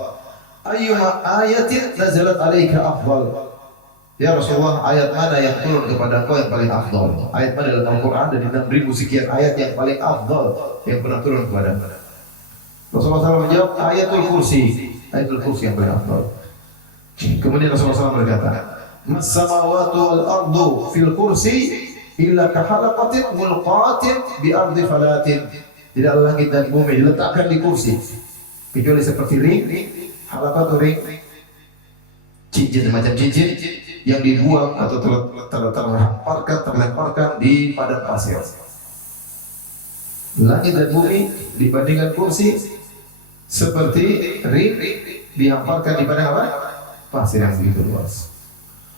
ayyuma ayatin nazalat alaika afdal?" Ya Rasulullah, ayat mana yang turun kepada engkau yang paling afdal? Ayat mana dalam Al-Quran dari 6.000 sekian ayat yang paling afdal yang pernah turun kepada engkau? Rasulullah SAW menjawab, ayatul kursi. Ayatul kursi yang paling afdal. Kemudian Rasulullah SAW berkata, "Mas samawatu wal ardu fil kursi illa kahalaqatin mulqatin bi ardi falatin." Tidak langit dan bumi diletakkan di kursi kecuali seperti ring, halaqatu ring, cincin macam cincin yang dibuang atau terlemparkan di padang pasir. Langit dan bumi dibandingkan kursi seperti ring dihamparkan di padang apa? Pasir yang begitu luas.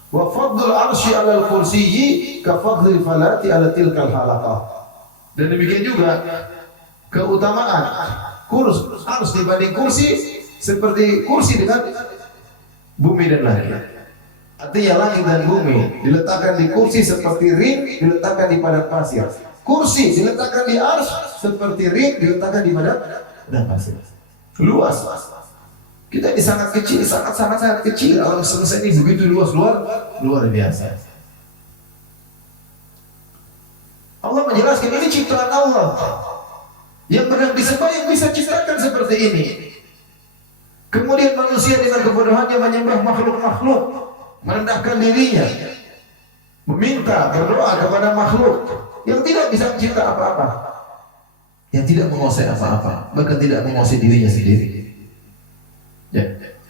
Wa fadlul arsy 'alal kursiyyi ka fadlil falati 'ala tilkal halaqah. Dan demikian juga keutamaan arsy dibanding kursi seperti kursi dengan bumi dan langit. Artinya langit dan bumi diletakkan di kursi seperti ring diletakkan di padang pasir. Kursi diletakkan di arsy seperti ring diletakkan di padang pasir. Luas. Kita ini sangat kecil, sangat kecil. Alam semesta ini begitu luas, luar biasa. Allah menjelaskan ini ciptaan Allah. Yang benar disembah yang bisa ciptakan seperti ini. Kemudian manusia dengan kebodohannya menyembah makhluk-makhluk, merendahkan dirinya, meminta, berdoa kepada makhluk yang tidak bisa mencipta apa-apa, yang tidak menguasai apa-apa, bahkan tidak menguasai dirinya sendiri. Ya,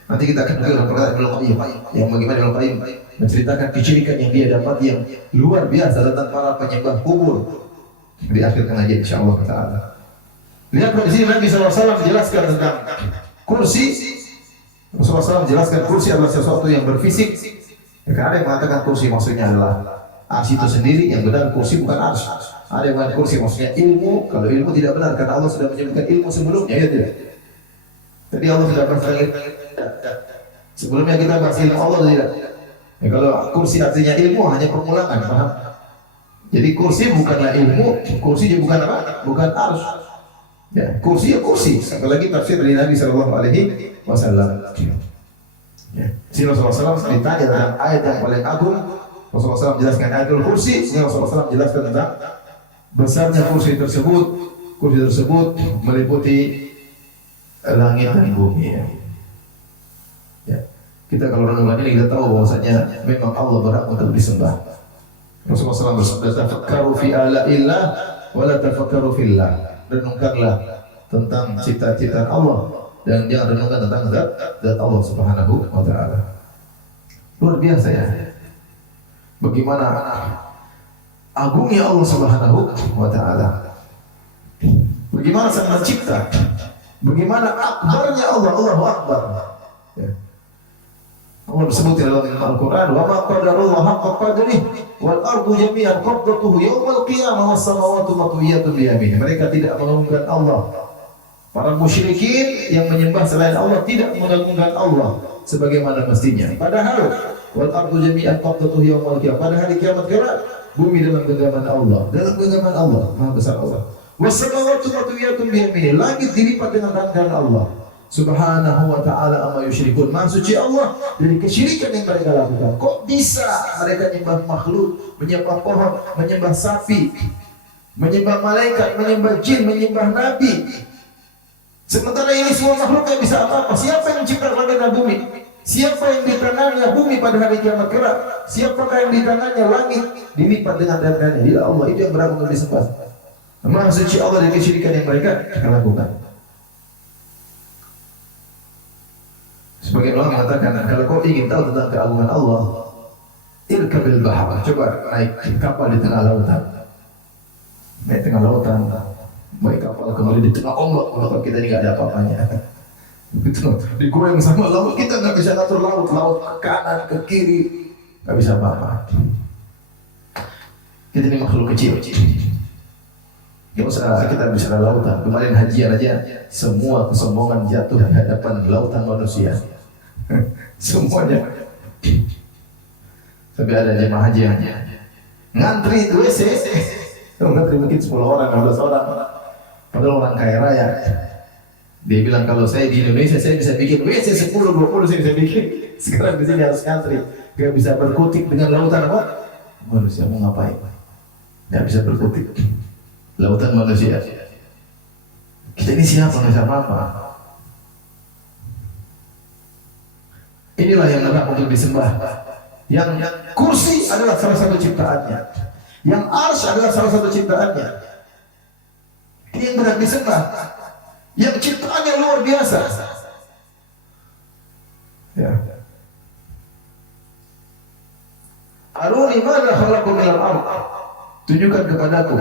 nanti kita akan dengar perkataan Ibnu Qayyim yang bagaimana Ibnu Qayyim menceritakan kesyirikan yang dia dapat yang luar biasa tentang para penyembah kubur di akhir pengajian insyaallah taala. Lihat di sini Nabi SAW menjelaskan tentang kursi. Rasulullah SAW menjelaskan kursi adalah sesuatu yang berfisik. Ya, ada yang mengatakan kursi maksudnya adalah arsy itu sendiri, yang benar kursi bukan arsy. Ada yang mengatakan kursi maksudnya ilmu. Kalau ilmu tidak benar karena Allah sudah menyebutkan ilmu sebelumnya, ya tidak. Tadi Allah sudah berfirman. Sebelumnya kita bahas ilmu Allah tidak. Ya, kalau kursi artinya ilmu hanya permulaan, paham? Jadi kursi bukanlah ilmu, kursi juga bukan apa? Bukan arsy. Ya, kursi ya kursi. Apalagi tafsir dari Nabi Sallallahu Alaihi Wasallam. Ya. Si Rasulullah SAW ditanya tentang ayat yang paling agung. Rasulullah SAW menjelaskan ayatul kursi. Rasulullah SAW menjelaskan tentang besarnya kursi tersebut. Kursi tersebut meliputi langit dan bumi. Ya. Ya. Kita kalau renungan ini kita tahu bahwasanya memang Allah berhak untuk disembah. Rasulullah SAW bersabda, "Tafakkaru fi ala'illah wa la tafakkaru fillah." Renungkanlah tentang cita-cita Allah dan jangan renungkan tentang zat Allah Subhanahu wa taala. Luar biasa ya. Bagaimana agungnya Allah Subhanahu wa taala. Bagaimana sang pencipta. Bagaimana akbarnya Allah, Allahu Akbar. Ya. Allah bersebut dalam Al-Quran, "Wa ma qadarullah haqqa qadrihi wal ardu jami'an qabdatuhu yawmal qiyamah was samawati matwiyatun bi yaminihi." Mereka tidak mengagungkan Allah. Para musyrikin yang menyembah selain Allah tidak mengagungkan Allah sebagaimana mestinya. Padahal wal ardu jami'an qabdatuhu yawmal qiyamah. Pada hari kiamat kelak bumi dalam genggaman Allah. Dalam genggaman Allah, Maha besar Allah. Was samawati matwiyatun bi yaminihi. Langit dilipat dengan tangan Allah. Subhanahu wa ta'ala amma yusyrikun. Maha suci Allah dari kesyirikan yang mereka lakukan. Kok bisa mereka menyembah makhluk, menyembah pohon, menyembah sapi, menyembah malaikat, menyembah jin, menyembah nabi? Sementara ini semua makhluk yang bisa apa-apa. Siapa yang menciptakan langit dan bumi? Siapa yang di tangannya bumi pada hari kiamat kelak? Siapakah yang di tangannya langit dilipat dengan tangannya? Dia Allah, itu yang berhak untuk disembah. Maha suci Allah dari kesyirikan yang mereka lakukan. Sebagian orang mengatakan, kalau kau ingin tahu tentang keagungan Allah, irkabil bahar, coba naik kapal di tengah lautan. Naik tengah lautan, baik kapal kembali di tengah ombak, kalau kita ini nggak ada apa-apanya. Betul, digoyang sama laut, kita nggak bisa ngatur laut, laut ke kanan, ke kiri, nggak bisa apa-apa. Kita ini makhluk kecil. Gak usah kita bicara lautan. Kemarin hajian aja, semua kesombongan jatuh di hadapan lautan manusia. Semuanya. Sampai ada jemaah haji yang ngantri di WC. Ngantri mungkin 10 orang, 15 orang. Padahal orang kaya raya. Dia bilang kalau saya di Indonesia saya bisa bikin WC 10, 20 saya bisa bikin. Sekarang di sini harus ngantri. Gak bisa berkutik dengan lautan apa? Manusia mau ngapain? Gak bisa berkutik. Lautan manusia. Kita ini siapa? Nggak apa-apa. Inilah yang berhak untuk disembah. Yang kursi adalah salah satu ciptaannya. Yang arsy adalah salah satu ciptaannya. Ini yang berhak disembah. Yang ciptaannya luar biasa. Ya. Aruni madza khalaqu minal ardh. Tunjukkan kepadaku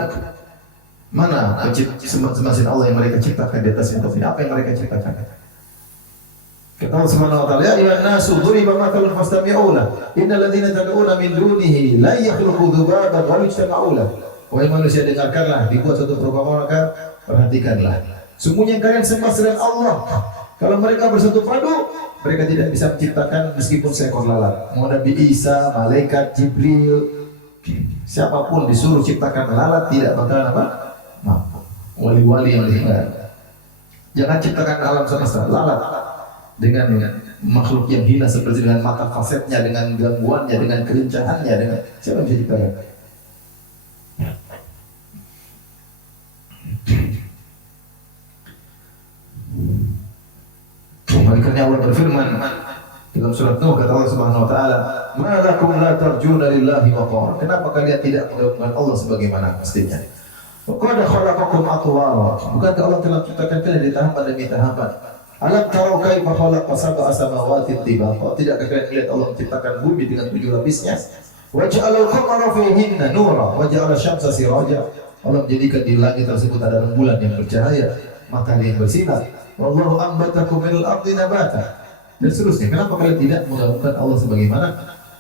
mana semasin Allah yang mereka ciptakan di atas ini, apa yang mereka ciptakan. Kata Allah Subhanahu wa ta'ala, ya ayyuhan nasu duriba mathalun fastami'u lahu innal ladzina tad'una min dunihi la yakhluqu dzubaban wa yajtama'u lahu. Wahai manusia, dengarkanlah, dibuat satu perumpamaan, maka perhatikanlah. Sungguhnya kalian sembah selain Allah, kalau mereka bersatu padu, mereka tidak bisa menciptakan meskipun seekor lalat. Mau Nabi Isa, malaikat Jibril, siapapun disuruh ciptakan lalat tidak bakalan apa? Mampu. Wali-wali yang beriman. Jangan ciptakan alam semesta lalat dengan makhluk yang hina seperti dengan mata fasetnya, dengan gangguannya, dengan kelincahannya, dengan siapa yang bisa ciptakan? Makanya Allah berfirman dalam surat Nuh, kata Allah Subhanahu wa ta'ala, "Ma lakum la tarjuna lillahi waqara." Kenapa kalian tidak mengagungkan Allah sebagaimana mestinya? Qad khalaqakum atwara. Bukankah Allah telah menciptakan kalian di tahapan demi tahapan? Alam tarau kaifa khalaqa sab'a samawati tibaqa. Tidakkah kalian melihat Allah menciptakan bumi dengan 7 lapisnya? Wa ja'ala al-qamara fihinna nura wa ja'ala asy-syamsa siraja. Allah menjadikan di langit tersebut ada rembulan yang bercahaya, matahari yang bersinar. Wallahu ambatakum minal ardi nabata. Dan seterusnya. Kenapa kalian tidak mengagungkan Allah sebagaimana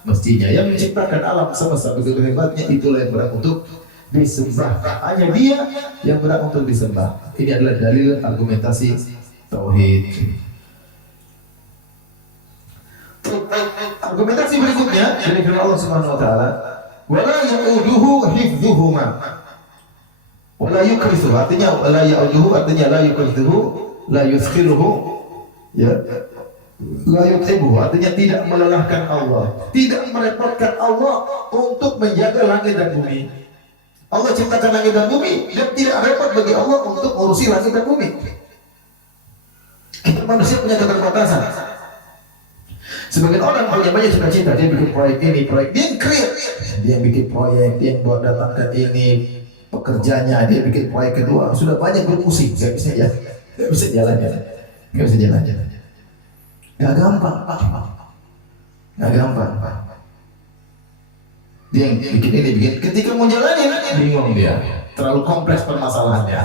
mestinya? Yang menciptakan alam semesta begitu hebatnya, itulah yang berhak untuk disembah. Hanya Dia yang berhak untuk disembah. Ini adalah dalil argumentasi tauhid. Argumentasi berikutnya dari firman Allah Subhanahu wa taala, "Wala ya'uduhu hifdzuhuma." Wala yukrithu, artinya la ya'uduhu, artinya la yukrithu, la yuthqiluhu, ya. La yut'ibuhu, artinya tidak melelahkan Allah, tidak merepotkan Allah untuk menjaga langit dan bumi. Allah ciptakan langit dan bumi dan tidak repot bagi Allah untuk urusi langit dan bumi. Kita manusia punya keterbatasan. Sebagian orang punya banyak cita-cita, dia bikin proyek ini, proyek dia create, dia bikin proyek, dia buat datangkan ini pekerjanya, dia bikin proyek kedua, sudah banyak bermusik, nggak bisa ya, nggak bisa jalan-jalan, nggak bisa jalan-jalan. Gak gampang, gak gampang. Dia yang bikin ini, bikin. Ketika mau jalanin, bingung dia. Terlalu kompleks permasalahannya.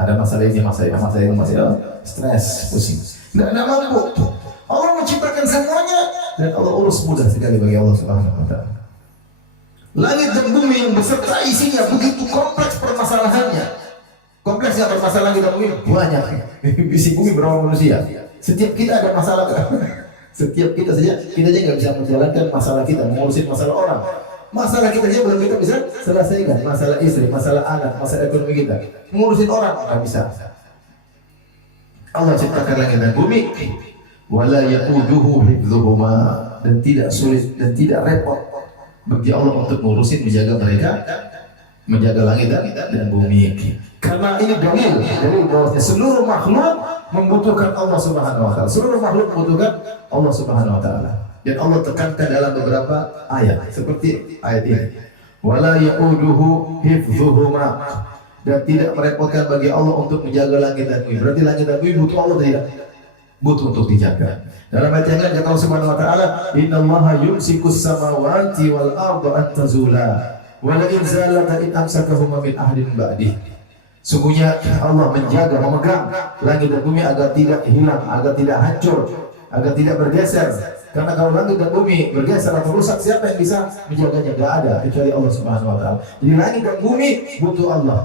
Ada masalah ini, masalah stres, pusing. Gak mampu. Allah menciptakan semuanya dan Allah urus mudah sekali bagi Allah Subhanahu wa ta'ala. Langit dan bumi yang beserta isinya begitu kompleks permasalahannya. Kompleksnya permasalahan kita bumi banyak. Isi bumi berapa manusia? Setiap kita ada masalah. Setiap kita saja, kita aja nggak bisa menjalankan masalah kita, mengurusin masalah orang. Masalah kita aja belum kita bisa selesaikan. Masalah istri, masalah anak, masalah ekonomi kita. Mengurusin orang nggak bisa. Allah ciptakan langit dan bumi, wala yaquduhu hifdzuhuma, dan tidak sulit dan tidak repot bagi Allah untuk ngurusin menjaga mereka, menjaga langit dan bumi. Karena ini dalil bahwasanya seluruh makhluk membutuhkan Allah Subhanahu wa taala. Seluruh makhluk membutuhkan Allah Subhanahu wa taala. Dan Allah tekankan dalam beberapa ayat seperti ayat ini. Wala yauduhu hifdzuhuma, dan tidak merepotkan bagi Allah untuk menjaga langit dan bumi. Berarti langit dan bumi butuh Allah tidak? Butuh untuk dijaga. Dalam ayat yang lain kata Allah Subhanahu wa taala, "Innallaha yumsikus samawati wal arda an tazula wa la in zalata in amsakahuma min ahadin ba'di." Sungguhnya Allah menjaga, memegang langit dan bumi agar tidak hilang, agar tidak hancur, agar tidak bergeser. Karena kalau langit dan bumi bergeser atau rusak, siapa yang bisa menjaganya? Tidak ada kecuali Allah Subhanahu wa taala. Jadi langit dan bumi butuh Allah.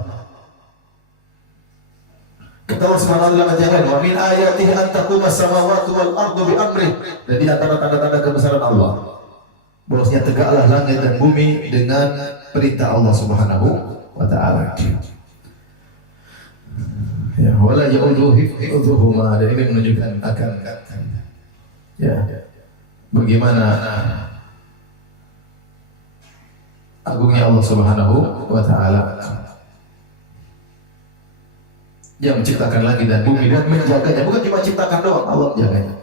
Kata Allah Subhanahu wa taala, "Wa min ayatihi an taquma as-samawati wal ardu bi amrih." Jadi antara tanda-tanda kebesaran Allah, bahwasanya tegaklah langit dan bumi dengan perintah Allah Subhanahu wa taala. Ya, wala yauduhu hifdzuhuma, dan ini menunjukkan akan ya bagaimana agungnya Allah Subhanahu wa taala yang menciptakan langit dan bumi dan menjaganya. Bukan cuma ciptakan doang, Allah menjaganya.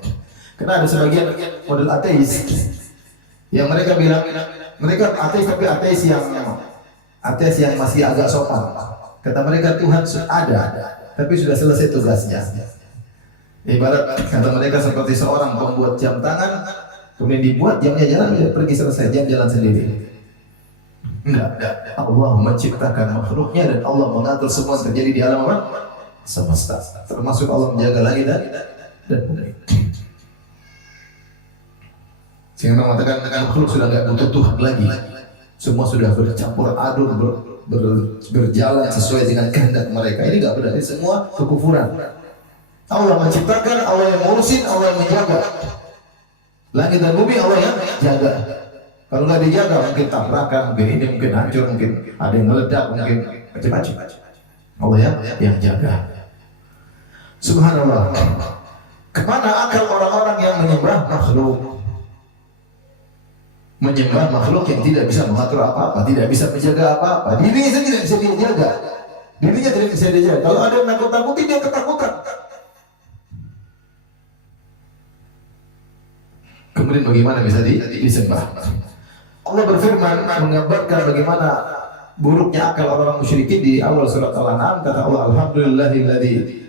Karena ada sebagian model ateis yang mereka bilang mereka ateis, tapi ateis yang masih agak sopan. Kata mereka Tuhan ada, tapi sudah selesai tugasnya. Ibarat kata mereka seperti seorang pembuat jam tangan, kemudian dibuat jamnya jalan, dia pergi selesai, jam jalan sendiri. Enggak. Allah menciptakan makhluknya dan Allah mengatur semua yang terjadi di alam semesta. Termasuk Allah menjaga langit dan bumi. Sehingga mengatakan makhluk sudah enggak butuh Tuhan lagi. Semua sudah bercampur aduk, berjalan sesuai dengan kehendak mereka. Ini enggak benar, ini semua kekufuran. Allah menciptakan, Allah yang ngurusin, Allah yang menjaga. Langit dan bumi Allah yang jaga. Kalau nggak dijaga mungkin tabrakan, mungkin ini, mungkin hancur, mungkin ada yang meledak, mungkin macam-macam. Allah yang jaga. Subhanallah. Kemana akal orang-orang yang menyembah makhluk? Menyembah makhluk yang tidak bisa mengatur apa-apa, tidak bisa menjaga apa-apa. Dirinya sendiri tidak bisa dijaga. Dirinya tidak bisa dijaga. Kalau ada yang nakut-nakuti, dia ketakutan. Kemudian bagaimana bisa disembah? Allah berfirman mengabarkan bagaimana buruknya akal orang musyrikin di awal surat Al-An'am. Kata Allah, "Alhamdulillahilladzi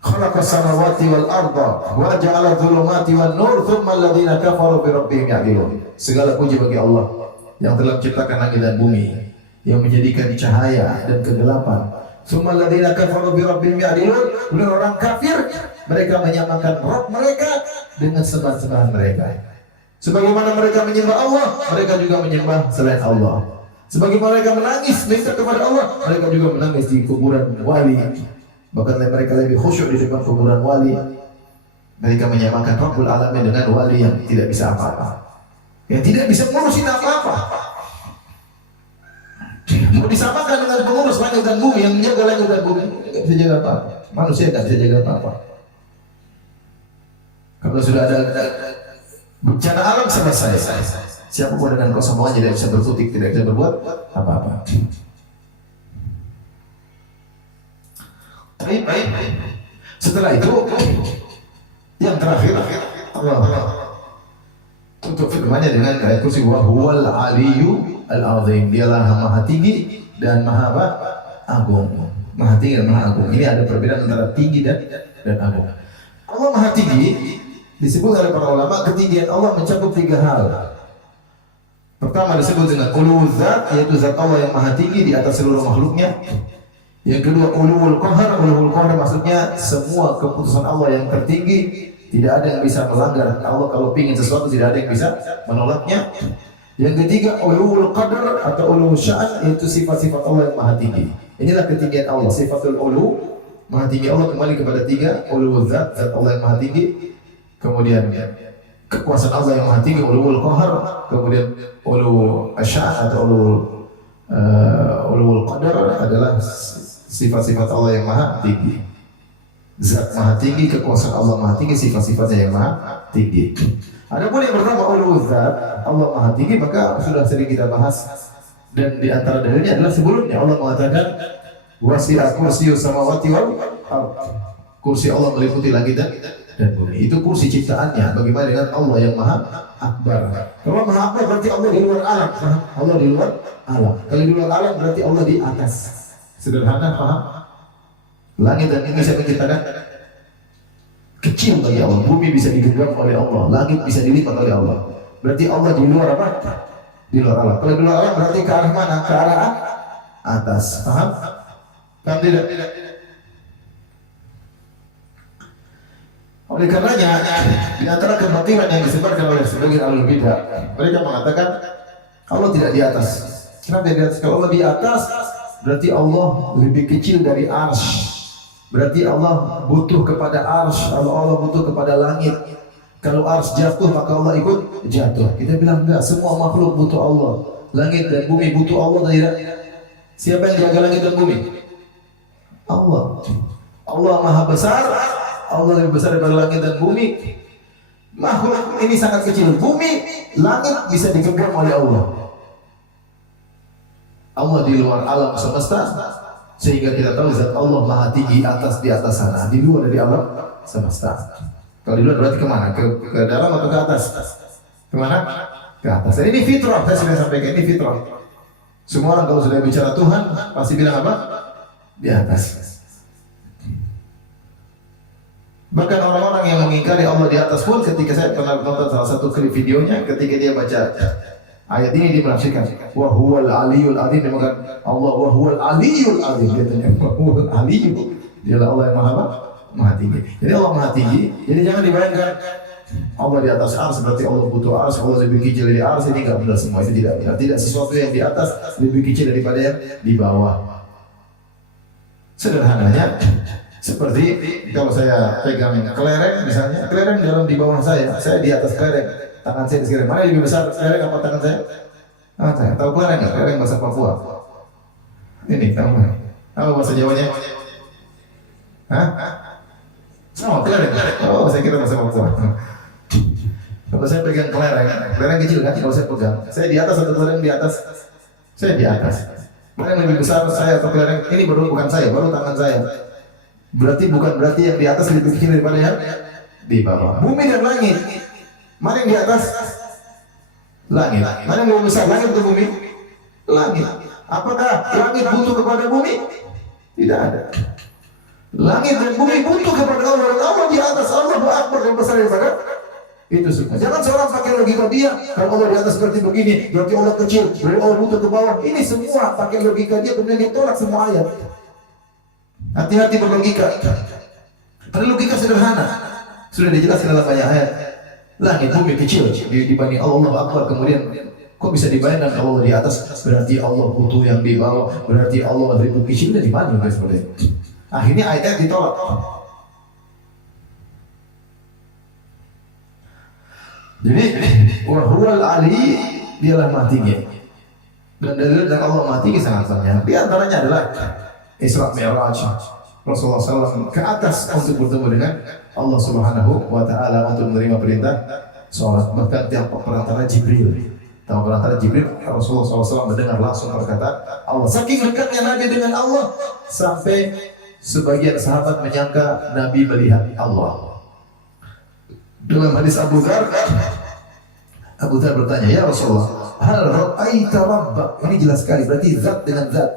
khalaqas samawati wal arda wa ja'ala dhulumati wan nur thumma alladziina kafaru bi rabbihim ya'dilun." Segala puji bagi Allah yang telah menciptakan langit dan bumi, yang menjadikan cahaya dan kegelapan. Thumma alladziina kafaru bi rabbihim ya'dilun. Kemudian orang kafir mereka menyamakan Rabb mereka dengan sembahan-sembahan mereka. Sebagaimana mereka menyembah Allah, mereka juga menyembah selain Allah. Sebagaimana mereka menangis minta kepada Allah, mereka juga menangis di kuburan wali. Bahkan mereka lebih khusyuk di depan kuburan wali. Mereka menyamakan Rabbul Alamin dengan wali yang tidak bisa apa-apa, yang tidak bisa ngurusin apa-apa. Mau disamakan dengan pengurus langit dan bumi, yang menjaga langit dan bumi, tidak bisa jaga apa-apa. Manusia tidak bisa jaga apa-apa. Kalau sudah ada bencana alam selesai, siapapun dengan kesombongan tidak bisa berkutik, tidak bisa berbuat apa-apa. Baik. Setelah itu, yang terakhir Allah tutup firman-Nya dengan ayat kursi, wa huwal aliyyu al-azim. Dialah maha tinggi dan maha agung. Maha tinggi dan maha agung. Ini ada perbedaan antara tinggi dan agung. Allah maha tinggi disebut oleh para ulama, ketinggian Allah mencakup 3 hal. Pertama disebut dengan uluwul zat, yaitu zat Allah yang maha tinggi di atas seluruh makhluknya. Yang kedua uluwul qahar. Uluwul qahar maksudnya semua keputusan Allah yang tertinggi, tidak ada yang bisa melanggar. Allah kalau ingin sesuatu tidak ada yang bisa menolaknya. Yang ketiga uluwul qadar atau uluwul sya'an, yaitu sifat-sifat Allah yang maha tinggi. Inilah ketinggian Allah, sifatul ulu, maha tinggi Allah kembali kepada 3, uluwul zat, zat Allah yang maha tinggi. Kemudian kekuasaan Allah yang maha tinggi, uluwul qahar. Kemudian uluwul sya'an atau uluwul qadar adalah sifat-sifat Allah yang maha tinggi. Zat maha tinggi, kekuasaan Allah maha tinggi, sifat-sifatnya yang maha tinggi. Adapun yang pertama uluwul zat, Allah maha tinggi, maka sudah sering kita bahas, dan di antara dalilnya adalah sebelumnya Allah mengatakan wasi'a kursiyyus samawati wal ardh. Kursi Allah meliputi langit dan bumi. Itu kursi ciptaannya. Bagaimana dengan Allah yang maha akbar? Kalau maha akbar berarti Allah di luar alam. Allah di luar alam. Kalau di luar alam berarti Allah di atas. Sederhana, paham? Langit dan bumi siapa menciptakan? Kecil bagi Allah. Bumi bisa digenggam oleh Allah. Langit bisa dilipat oleh Allah. Berarti Allah di luar apa? Di luar alam. Kalau di luar alam berarti ke arah mana? Ke arah atas. Paham? Paham tidak? Oleh karenanya, di antara kebatilan yang disebarkan oleh sebagian ahlul bidah, mereka mengatakan Allah tidak di atas. Kenapa di atas? Kalau Allah di atas, berarti Allah lebih kecil dari arsy. Berarti Allah butuh kepada arsy, Allah butuh kepada langit. Kalau arsy jatuh, maka Allah ikut jatuh. Kita bilang enggak, semua makhluk butuh Allah. Langit dan bumi butuh Allah tidak? Siapa yang jaga langit dan bumi? Allah. Allah maha besar, Allah lebih besar daripada langit dan bumi. Makhluk ini sangat kecil. Bumi, langit bisa digenggam oleh Allah. Allah di luar alam semesta, sehingga kita tahu zat Allah maha tinggi atas di atas sana, di luar dari alam semesta. Kalau di luar berarti kemana? Ke dalam atau ke atas? Kemana? Ke atas. Dan ini fitrah, saya sudah sampaikan, ini fitrah. Semua orang kalau sudah bicara Tuhan pasti bilang apa? Di atas. Bahkan orang-orang yang mengingkari Allah di atas pun, ketika saya pernah nonton salah satu klip videonya, ketika dia baca ayat ini, dia menafsirkan wa huwal aliyul azim. Dia mengatakan Allah wa huwal aliyul azim. Dia tanya wa huwal aliyul, dialah Allah yang maha tinggi. Jadi Allah maha tinggi. Jadi jangan dibayangkan Allah di atas arsy berarti Allah butuh arsy, Allah lebih kecil dari arsy. Ini enggak benar semua. Itu tidak benar. Tidak sesuatu yang di atas lebih kecil daripada yang di bawah. Sederhananya seperti kalau saya pegang kelereng misalnya, kelereng dalam di bawah saya di atas kelereng, tangan saya di kelereng. Mana yang lebih besar, kelereng apa tangan saya? Saya tahu kelereng nggak? Kelereng bahasa Papua. Ini tahu nggak? Apa bahasa Jawanya? Hah? Sama kelereng. Oh, saya kira bahasa Papua. Kalau saya pegang kelereng kecil kan? Kalau saya pegang, saya di atas atau kelereng di atas? Saya di atas. Mana yang lebih besar, saya atau kelereng? Ini baru bukan saya, baru tangan saya. Berarti bukan berarti yang di atas lebih kecil daripada yang di bawah. Bumi dan langit, mana yang di atas? Langit. Mana yang lebih besar, langit atau bumi? Langit. Apakah langit butuh kepada bumi? Tidak ada. Langit dan bumi butuh kepada Allah. Allah di atas, Allah Akbar yang besar daripada itu semua. Jangan seorang pakai logika dia, kalau Allah di atas berarti begini, berarti Allah kecil, berarti Allah butuh ke bawah. Ini semua pakai logika dia, kemudian dia tolak semua ayat. Hati-hati berlogika. Karena logika sederhana. Sudah dijelaskan dalam banyak ayat. Langit bumi kecil dibanding Allah Akbar. Kemudian kok bisa dibayangkan Allah di atas? Berarti Allah butuh yang di bawah. Berarti Allah lebih kecil dari mana? Seperti itu. Akhirnya ayatnya ditolak. Jadi wa huwal ali, dialah maha tinggi. Dan dalil dan Allah maha tinggi sangat banyak. Di antaranya adalah Isra Mi'raj, Rasulullah SAW ke atas untuk bertemu dengan Allah Subhanahu wa Ta'ala untuk menerima perintah sholat. Bahkan tiap perantara Jibril, Rasulullah SAW mendengar langsung perkataan Allah. Saking dekatnya Nabi dengan Allah sampai sebagian sahabat menyangka Nabi melihat Allah. Dalam hadis Abu Dzar bertanya, ya Rasulullah, hal ra'aita rabbak? Ini jelas sekali, berarti zat dengan zat.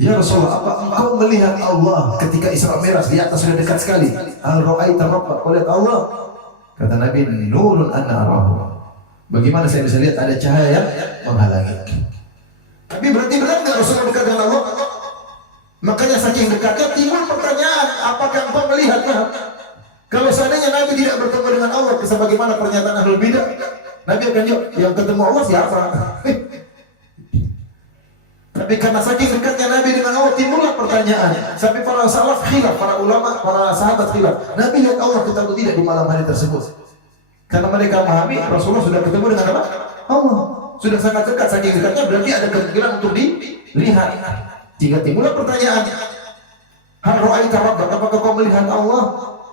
Ya Rasulullah, apa engkau melihat Allah ketika Isra Mi'raj di atas sudah dekat sekali? Hal ra'aita rabbak? Kau lihat Allah? Kata Nabi, nurun anna arahu. Bagaimana saya bisa lihat ada cahaya yang menghalangi? Tapi berarti benar enggak Rasulullah dekat dengan Allah? Makanya saking dekatnya timbul pertanyaan, apakah engkau melihatnya? Kalau seandainya Nabi tidak bertemu dengan Allah, sebagaimana pernyataan ahlul bidah, Nabi akan jawab, yang ketemu Allah siapa? Tapi karena saking dekatnya Nabi dengan Allah, timbullah pertanyaan. Sampai para salaf khilaf, para ulama, para sahabat khilaf. Nabi lihat Allah ketemu tidak di malam hari tersebut? Karena mereka memahami Rasulullah sudah ketemu dengan apa? Allah. Sudah sangat dekat, saking dekatnya berarti ada kemungkinan untuk dilihat. Jika timbullah pertanyaan, Hal ra'aita rabbak, apakah kau melihat Allah?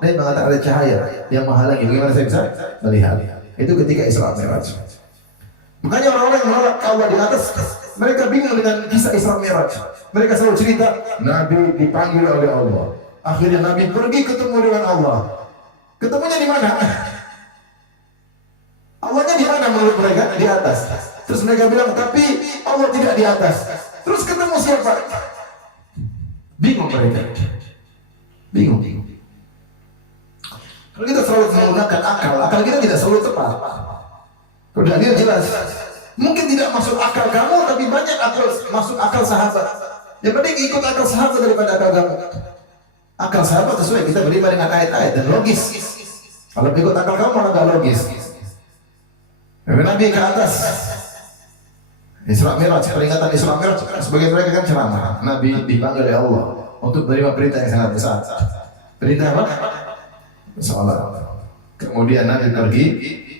Nabi mengatakan ada cahaya yang menghalangi. Bagaimana saya bisa melihat? Itu ketika Isra Mi'raj. Makanya orang-orang yang menolak Allah di atas, mereka bingung dengan kisah Isra Mi'raj. Mereka selalu cerita, Nabi dipanggil oleh Allah. Akhirnya Nabi pergi ketemu dengan Allah. Ketemunya di mana? Allahnya di mana menurut mereka? Di atas. Terus mereka bilang, tapi Allah tidak di atas. Terus ketemu siapa? Bingung mereka. Bingung. Kalau kita selalu menggunakan akal kita tidak selalu tepat. Kalau dalil jelas. Mungkin tidak masuk akal kamu, tapi banyak akal masuk akal sahabat. Yang penting ikut akal sahabat daripada akal kamu. Akal sahabat sesuai, kita beriman dengan ayat-ayat dan logis. Kalau ikut akal kamu malah nggak logis. Nabi ke atas. Isra Mi'raj, peringatan Isra Mi'raj sebagai mereka kan ceramah. Nabi dipanggil oleh Allah untuk menerima perintah yang sangat besar. Perintah apa? Salat. Kemudian Nabi pergi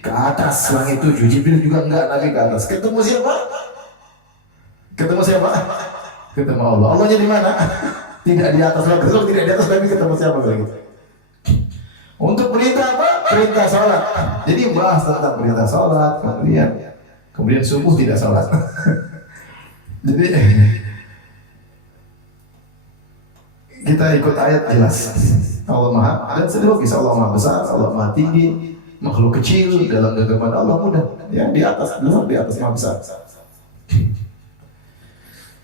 ke atas langit 7. Jibril juga enggak, Nabi ke atas. Ketemu siapa? Ketemu siapa? Ketemu Allah. Allahnya di mana? Tidak di atas. Kalau tidak di atas, Nabi ketemu siapa lagi? Untuk perintah apa? Perintah salat. Jadi bahas tentang perintah salat, kemudian subuh tidak salat. Jadi kita ikut ayat jelas. Allah Maha, dan sedulur kisah Allah Maha besar, Allah Maha tinggi, makhluk kecil dalam genggaman Allah mudah. Ya di atas, luar di atas Maha besar.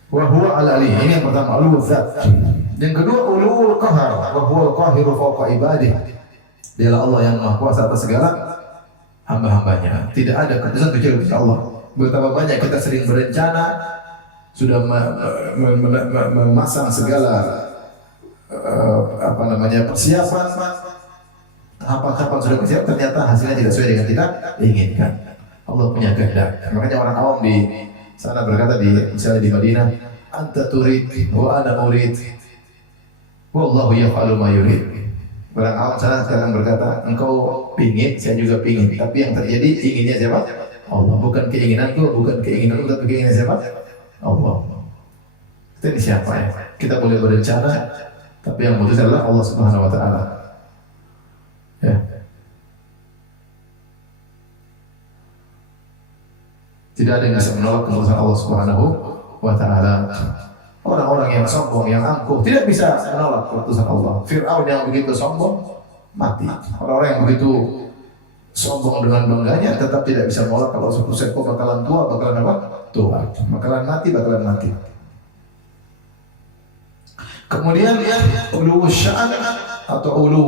Wa huwa al-ali, ini yang pertama, ulul zat. Yang kedua ulul qahar, wa huwa al-qahiru fawqa ibadihi. Dialah Allah yang Maha Kuasa atas segala hamba-hambanya. Tidak ada keputusan kecuali dari Allah. Betapa banyak kita sering berencana, sudah memasang segala persiapan, tahapan sudah bersiap, ternyata hasilnya tidak sesuai dengan kita inginkan. Allah punya kehendak. Makanya orang awam di sana berkata, misalnya di Madinah, anta turid wa ana urid, wallahu yaf'alu ma yurid. Orang awam sana sekarang berkata, engkau pingin, saya juga pingin, tapi yang terjadi inginnya siapa? Allah. Bukan keinginanku, bukan keinginanku, tapi keinginan siapa? Allah. Kita ini siapa ya? Kita boleh berencana, tapi yang memutus adalah Allah Subhanahu wa Ta'ala. Ya. Tidak ada yang bisa menolak keputusan Allah Subhanahu wa Ta'ala. Orang-orang yang sombong, yang angkuh tidak bisa menolak keputusan Allah. Fir'aun yang begitu sombong mati. Orang-orang yang begitu sombong dengan bangganya tetap tidak bisa menolak kalau suatu saat kau bakalan tua, bakalan apa? Tua. Bakalan mati. Kemudian ulu sya'an atau ulu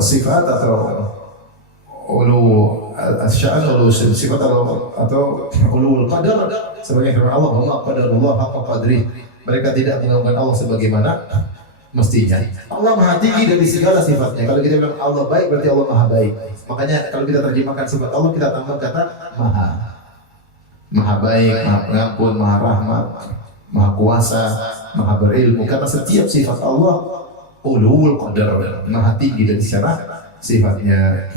sifat atau ulu sya'an, ulu sifat atau ulu qadar sebagai firman Allah, "Wa ma qadarullah haqqa qadri." Mereka tidak mengagungkan Allah sebagaimana mestinya. Allah Maha tinggi dari segala sifatnya. Kalau kita bilang Allah baik, berarti Allah Maha baik. Makanya kalau kita terjemahkan sifat Allah, kita tambah kata Maha. Maha baik, Maha pengampun, Maha rahmat, Maha kuasa, Maha berilmu. Karena setiap sifat Allah ulul qadar, Maha tinggi dari secara sifatnya.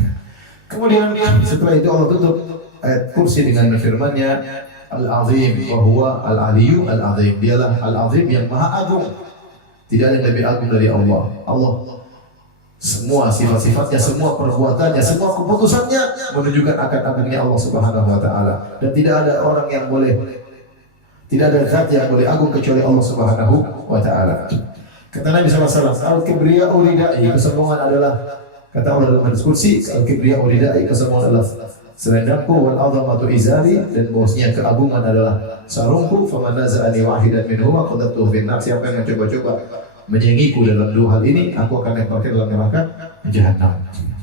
Kemudian setelah itu Allah tutup ayat kursi dengan firman-Nya Al-Azim, wa huwa Al-Aliyyu Al-Azim. Dialah Al-Azim yang Maha Agung. Tidak ada yang lebih agung dari Allah. Allah semua sifat-sifatnya, semua perbuatannya, semua keputusannya menunjukkan akan agungnya Allah Subhanahu wa Ta'ala. Dan tidak ada orang yang boleh, tidak ada zat yang boleh agung kecuali Allah Subhanahu wa Ta'ala. Kata Nabi SAW, al-kibriya'u ridai, kesombongan adalah, kata Allah dalam hadis kursi, al-kibriya'u ridai, kesombongan adalah selendangku, wal azamatu izari, dan bahwasanya keagungan adalah sarungku. Faman naza'ani wahidan minhuma qadabtuhu fin nar. Siapa yang mencoba-coba menyengiku dalam dua hal ini, aku akan lemparkan dalam neraka jahanam.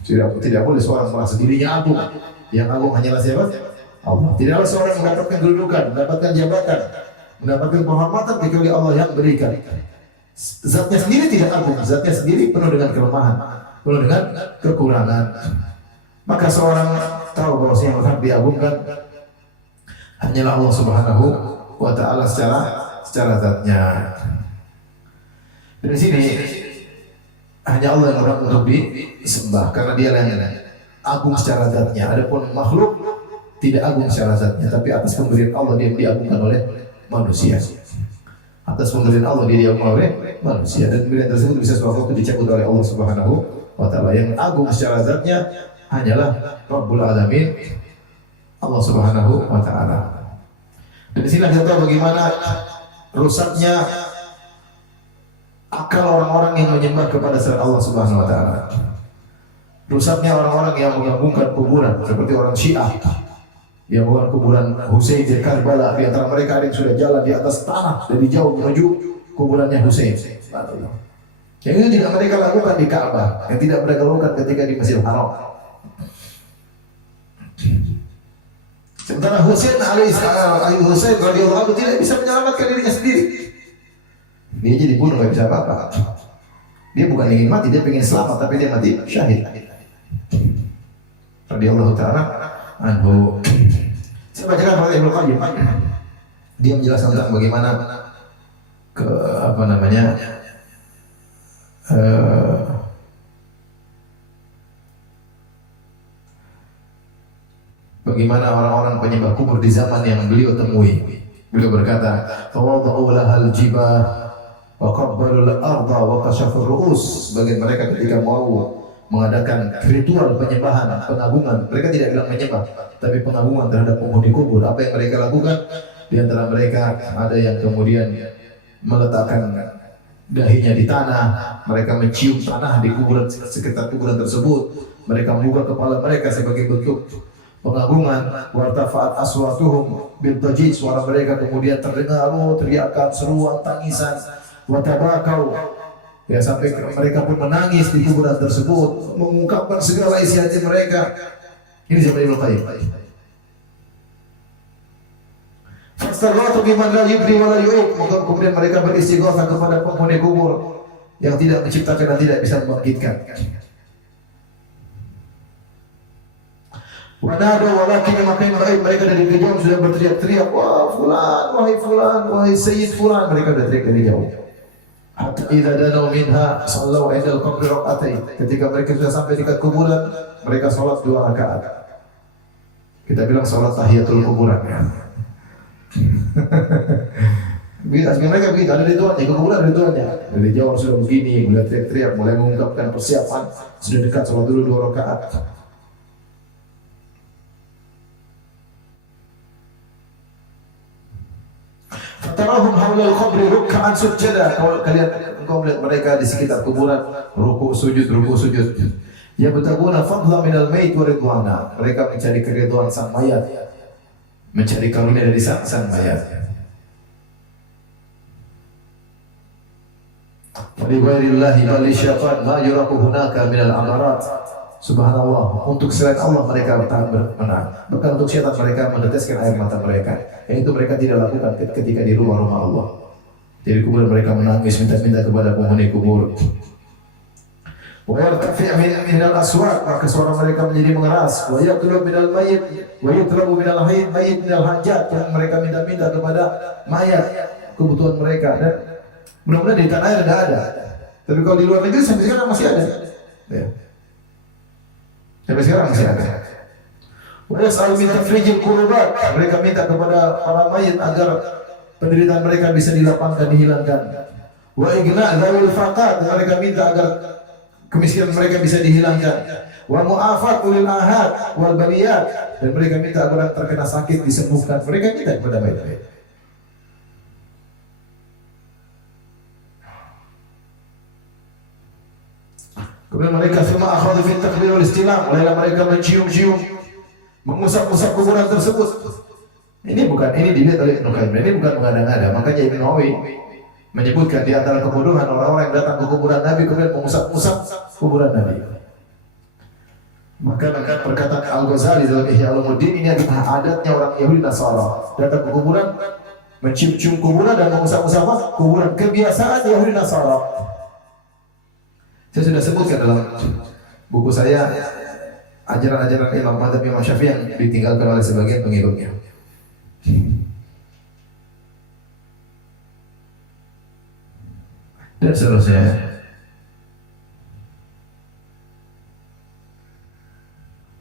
Tidak boleh seorang merasa dirinya agung. Yang agung hanyalah siapa? Allah. Tidaklah seorang mendapatkan kedudukan, mendapatkan jabatan, mendapatkan penghormatan kecuali Allah yang berikan. Zatnya sendiri tidak agung, zatnya sendiri penuh dengan kelemahan, penuh dengan kekurangan. Maka seorang tahu bahwa yang berhak diagungkan hanyalah Allah Subhanahu wa Ta'ala secara zatnya. Dari sini hanya Allah yang berhak untuk disembah karena Dia yang agung secara zatnya. Adapun makhluk tidak agung secara zatnya, tapi atas pemberian Allah dia diagungkan oleh manusia. atas pemberian Allah dia oleh manusia, dan pemberian tersebut bisa suatu waktu dicabut oleh Allah Subhanahu wa taala. Yang agung secara zatnya hanyalah Rabbul Alamin, Allah Subhanahu wa taala. Dan di sini kita tahu bagaimana rusaknya akal orang-orang yang menyembah kepada selain Allah Subhanahu wa taala. Rusaknya orang-orang yang mengagungkan kuburan seperti orang Syiah yang mengagungkan kuburan Husain di Karbala. Di antara mereka ada yang sudah jalan di atas tanah dari jauh menuju kuburannya Husain. Yang itu tidak mereka lakukan di Ka'bah, yang tidak mereka lakukan ketika di Masjidil Haram. Sementara Husain Husain radhiyallahu anhu tidak bisa menyelamatkan dirinya sendiri. Dia jadi bunuh, nggak bisa apa-apa. Dia bukan ingin mati, dia ingin selamat, tapi dia mati syahid. Radhiyallahu ta'ala anhu. Saya bacakan Fatwa Ibnu Qayyim. Dia menjelaskan tentang bagaimana bagaimana orang-orang penyembah kubur di zaman yang beliau temui. Beliau berkata, "Tawadhu lahal jibah wa qabbalu al-ardha wa kashafu ar-ru'us." Sebagian mereka ketika mau mengadakan ritual penyembahan, pengagungan, mereka tidak bilang menyembah, tapi pengagungan terhadap penghuni kubur. Apa yang mereka lakukan? Di antara mereka ada yang kemudian meletakkan dahinya di tanah, mereka mencium tanah di kuburan, sekitar kuburan tersebut, mereka membuka kepala mereka sebagai bentuk pengagungan. Wartafa'at aswatuhum bil tajid, suara mereka kemudian terdengar teriakan, seruan, tangisan. Watabakau, ya sampai mereka pun menangis di kuburan tersebut, mengungkapkan segala isi hati mereka. Ini siapa Ibnu Qayyim. Fastaghatu biman la yubri wa la yu'id. Kemudian mereka beristighatsah kepada penghuni kubur yang tidak menciptakan dan tidak bisa membangkitkan. Wanado walakin makain gaib, mereka dari kejauhan sudah berteriak-teriak, wah fulan, wahai sayyid fulan, mereka sudah teriak dari jauh. Hatta idza danu minha sallu 'inda al-qabr rak'atain. Ketika mereka sudah sampai dekat kuburan, mereka salat 2 rakaat. Kita bilang salat tahiyatul kuburan. Mereka begitu, ada ritualnya, ke kuburan ada ritualnya. Dari jauh sudah begini, mulai teriak-teriak, mulai mengungkapkan persiapan, sudah dekat salat dulu 2 rakaat. Tarahum haulal qabri ruk'an sujada. Kalau kalian engkau melihat mereka di sekitar kuburan ruku sujud. Ya betaguna fadla minal mait wa ridwana. Mereka mencari keridhaan sang mayat, mencari karunia dari sang mayat. Fa bi ghairillahi bal syafat ma yuraku hunaka minal amarat. Subhanallah, untuk selain Allah mereka bertahan bermenang. Bahkan untuk syaitan mereka meneteskan air mata mereka. Yang itu mereka tidak lakukan ketika di rumah-rumah Allah. Jadi kuburan mereka menangis minta-minta kepada penghuni kubur. Wa yartafi' min al-aswat, maka suara mereka menjadi mengeras. Wa yatlub minal mayyit wa yutlabu minal hayy mayyit minal hajat. Yang mereka minta-minta kepada mayat kebutuhan mereka. Dan mudah-mudahan di tanah air tidak ada. Tapi kalau di luar negeri sampai sekarang masih ada. Ya. Sampai sekarang masih ada. Wa yas'al min tafrijil kurubat. Mereka minta kepada para mayit agar penderitaan mereka bisa dilapangkan, dihilangkan. Wa igna' dzawil faqat. Mereka minta agar kemiskinan mereka bisa dihilangkan. Wa mu'afat ulil ahad wal baliyat. Dan mereka minta agar yang terkena sakit disembuhkan. Mereka minta kepada mayit. Kemudian mereka semua akhadhu fi takbir wal istilam, mulailah mereka mencium-cium, mengusap-usap kuburan tersebut. Ini dilihat oleh Ibnu Qayyim. Ini bukan mengada-ngada. Makanya Ibnu Nawawi menyebutkan di antara kebodohan orang-orang yang datang ke kuburan Nabi kemudian mengusap-usap kuburan Nabi. Maka perkataan Al-Ghazali dalam Ihya Ulumuddin, ini adalah adatnya orang Yahudi Nasara. Datang ke kuburan, mencium-cium kuburan dan mengusap-usap kuburan. Kebiasaan Yahudi Nasara. Saya sudah sebutkan dalam buku saya ajaran-ajaran Imam Madzhab Imam Syafi'i yang ditinggalkan oleh sebagian pengikutnya. Dan seterusnya.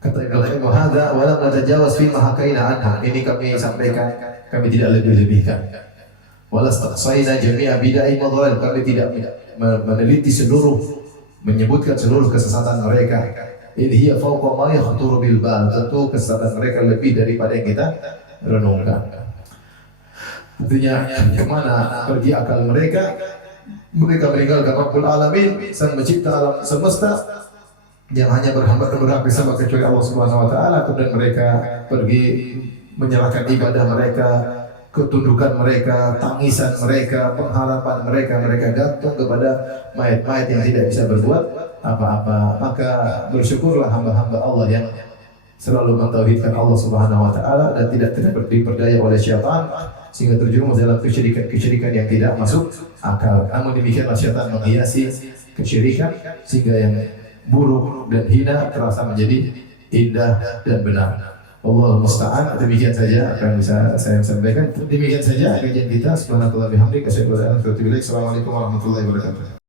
Kata Ibnu Qayyim, "Hadza wa lam natajawaz fi ma hakaina anha." Ini kami sampaikan, kami tidak lebih-lebihkan. Walastaqsaina jami'a bid'ah wa dhalal. Kami tidak meneliti seluruh, menyebutkan seluruh kesesatan mereka. In hiya fawqa ma yakhturu bil bal. Tentu kesesatan mereka lebih daripada yang kita renungkan. Artinya kemana pergi akal mereka? Mereka meninggalkan Rabbul Alamin, Sang Pencipta alam semesta yang hanya berhamba dan berhak disembah kecuali Allah Subhanahu wa taala. Kemudian mereka pergi menyerahkan ibadah mereka, ketundukan mereka, tangisan mereka, pengharapan mereka, mereka gantung kepada mayat-mayat yang tidak bisa berbuat apa-apa. Maka bersyukurlah hamba-hamba Allah yang selalu mentauhidkan Allah Subhanahu wa taala dan tidak diperdaya oleh syaitan sehingga terjerumus dalam kesyirikan yang tidak masuk akal. Namun demikianlah syaitan menghiasi kesyirikan sehingga yang buruk dan hina terasa menjadi indah dan benar. Allahul musta'an. Demikian saja apa yang bisa saya sampaikan. Demikian saja kajian kita. Subhanallah bihamdika asyhadu an la ilaha illa anta astaghfiruka wa atubu ilaik. Assalamualaikum warahmatullahi wabarakatuh.